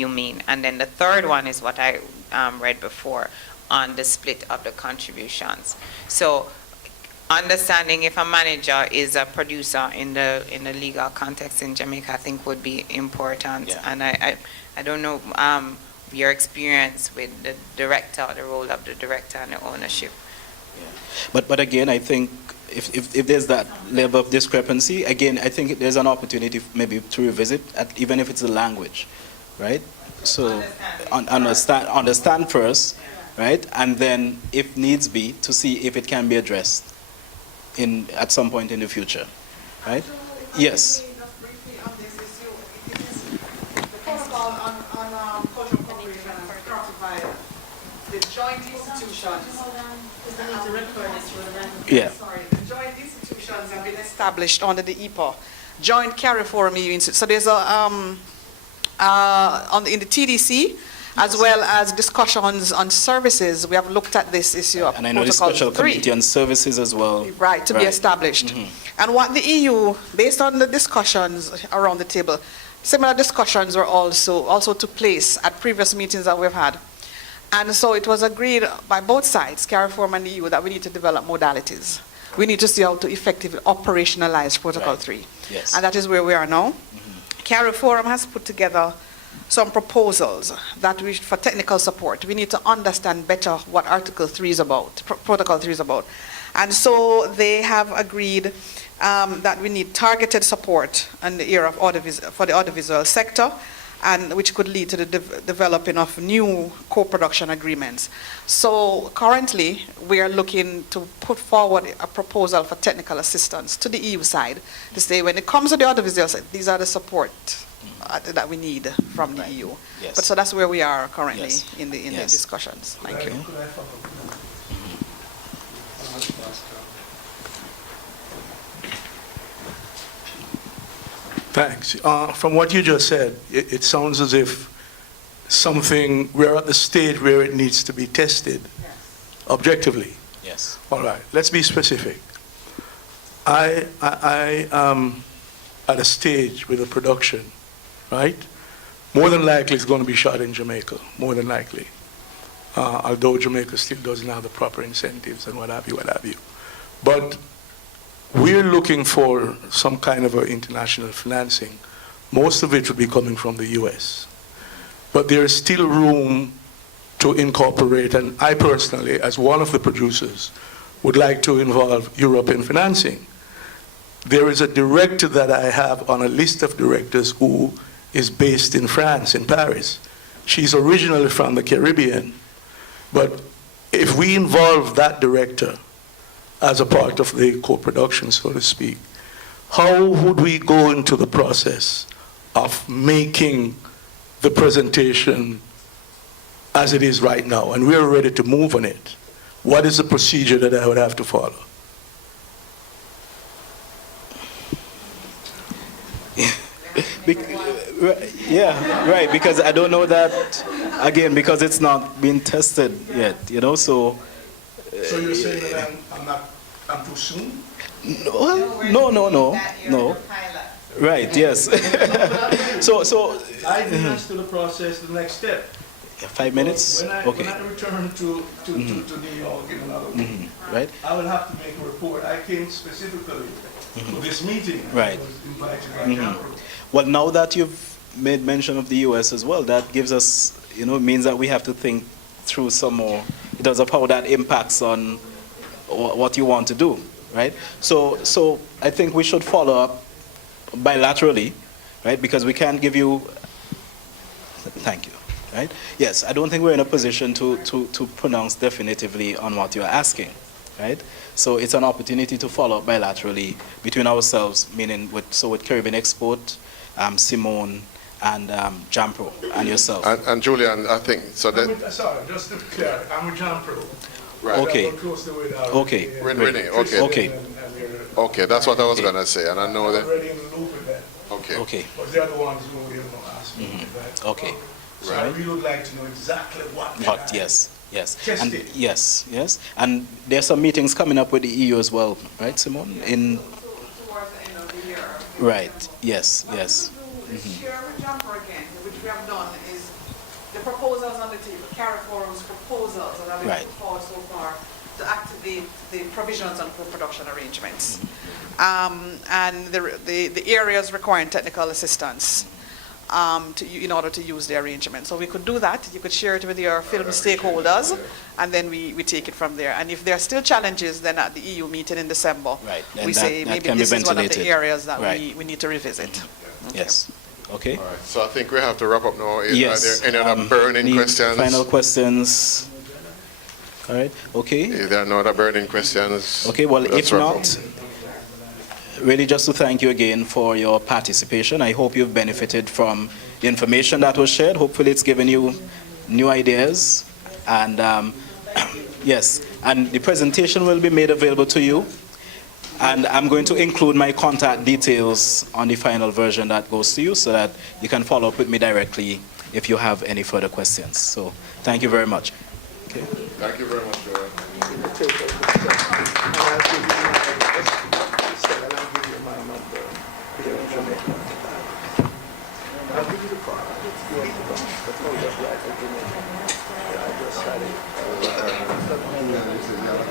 mean. And then the third one is what I read before on the split of the contributions. So understanding if a manager is a producer in the legal context in Jamaica, I think would be important. Yeah. And I don't know your experience with the director, the role of the director and the ownership. But again, I think if there's that level of discrepancy, again, I think there's an opportunity maybe to revisit, even if it's a language, right? So understand first, right? And then, if needs be, to see if it can be addressed at some point in the future, right? Yes. Just briefly on this issue, the protocol on cultural cooperation is crafted by the joint institutions. Yeah. Sorry, the joint institutions have been established under the EPA, Joint CARIFORUM EU Institute. So there's in the TDC, as well as discussions on services. We have looked at this issue of And I know the Protocol special 3. committee on services as well. Right, to be established. And what the EU, based on the discussions around the table, similar discussions were also took place at previous meetings that we've had. And so it was agreed by both sides, CARIFORUM and the EU, that we need to develop modalities. We need to see how to effectively operationalize Protocol 3. Yes. And that is where we are now. CARIFORUM has put together some proposals that for technical support. We need to understand better what Article 3 is about, Protocol 3 is about. And so they have agreed that we need targeted support in the area of for the audiovisual sector. and which could lead to the developing of new co-production agreements. So currently, we are looking to put forward a proposal for technical assistance to the EU side to say when it comes to the audiovisual side, these are the support that we need from the EU. Yes. But so that's where we are currently in the Yes. discussions. Thank you. Thanks. From what you just said, it sounds as if we're at the stage where it needs to be tested objectively. Yes. All right, let's be specific. I am at a stage with a production, right? More than likely it's going to be shot in Jamaica, more than likely. Although Jamaica still doesn't have the proper incentives and what have you. But we're looking for some kind of international financing. Most of it will be coming from the US. But there is still room to incorporate, and I personally, as one of the producers, would like to involve European financing. There is a director that I have on a list of directors who is based in France, in Paris. She's originally from the Caribbean. But if we involve that director as a part of the co-production, so to speak, how would we go into the process of making the presentation as it is right now? And we're ready to move on it. What is the procedure that I would have to follow? Yeah, right, because I don't know that, again, because it's not been tested yet, so... So you're saying that I'm too soon? No. Right, yes. so I advance to the process, the next step. 5 minutes? When I return to New York in another week, right? I will have to make a report. I came specifically to this meeting. Right. I was invited by JAMPRO. Well, now that you've made mention of the US as well, that gives us, means that we have to think through some more, in terms of how that impacts on what you want to do, right? So I think we should follow up bilaterally, right? Because we can't give you, thank you, right? Yes, I don't think we're in a position to pronounce definitively on what you're asking, right? So it's an opportunity to follow up bilaterally between ourselves, meaning with Caribbean Export, Simone, and JAMPRO, and yourself. And Julian, I think, so that... Sorry, just to be clear, I'm with JAMPRO. Right. Okay. Okay. Renee, okay. Okay, that's what I was going to say, and I know that... Already in the loop with that. Okay. But they're the ones who ask me, right? Okay. So I really would like to know exactly what. Yes. Test And it. yes. And there's some meetings coming up with the EU as well, right, Simone? Towards the end of the year. Right. Yes. Share with JAMPRO again, which we have done, is the proposals on the table, CARIFORUM's proposals that have been put forward so far to activate the provisions on co-production arrangements. And the areas requiring technical assistance in order to use the arrangement. So we could do that. You could share it with your film stakeholders, and then we take it from there. And if there are still challenges, then at the EU meeting in December, we say maybe this is one of the areas that we need to revisit. Okay. Yes. Okay. All right. So I think we have to wrap up now. Yes. Are there any other burning questions? Final questions? All right. Okay. If there are no other burning questions... Okay, well, let's if wrap up. not, really just to thank you again for your participation. I hope you've benefited from the information that was shared. Hopefully it's given you new ideas. And yes, and the presentation will be made available to you. And I'm going to include my contact details on the final version that goes to you so that you can follow up with me directly if you have any further questions. So thank you very much. Okay. Thank you very much, Joel.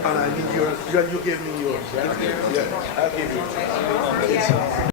And I need yours. You gave me yours, right? Yeah. I'll give you.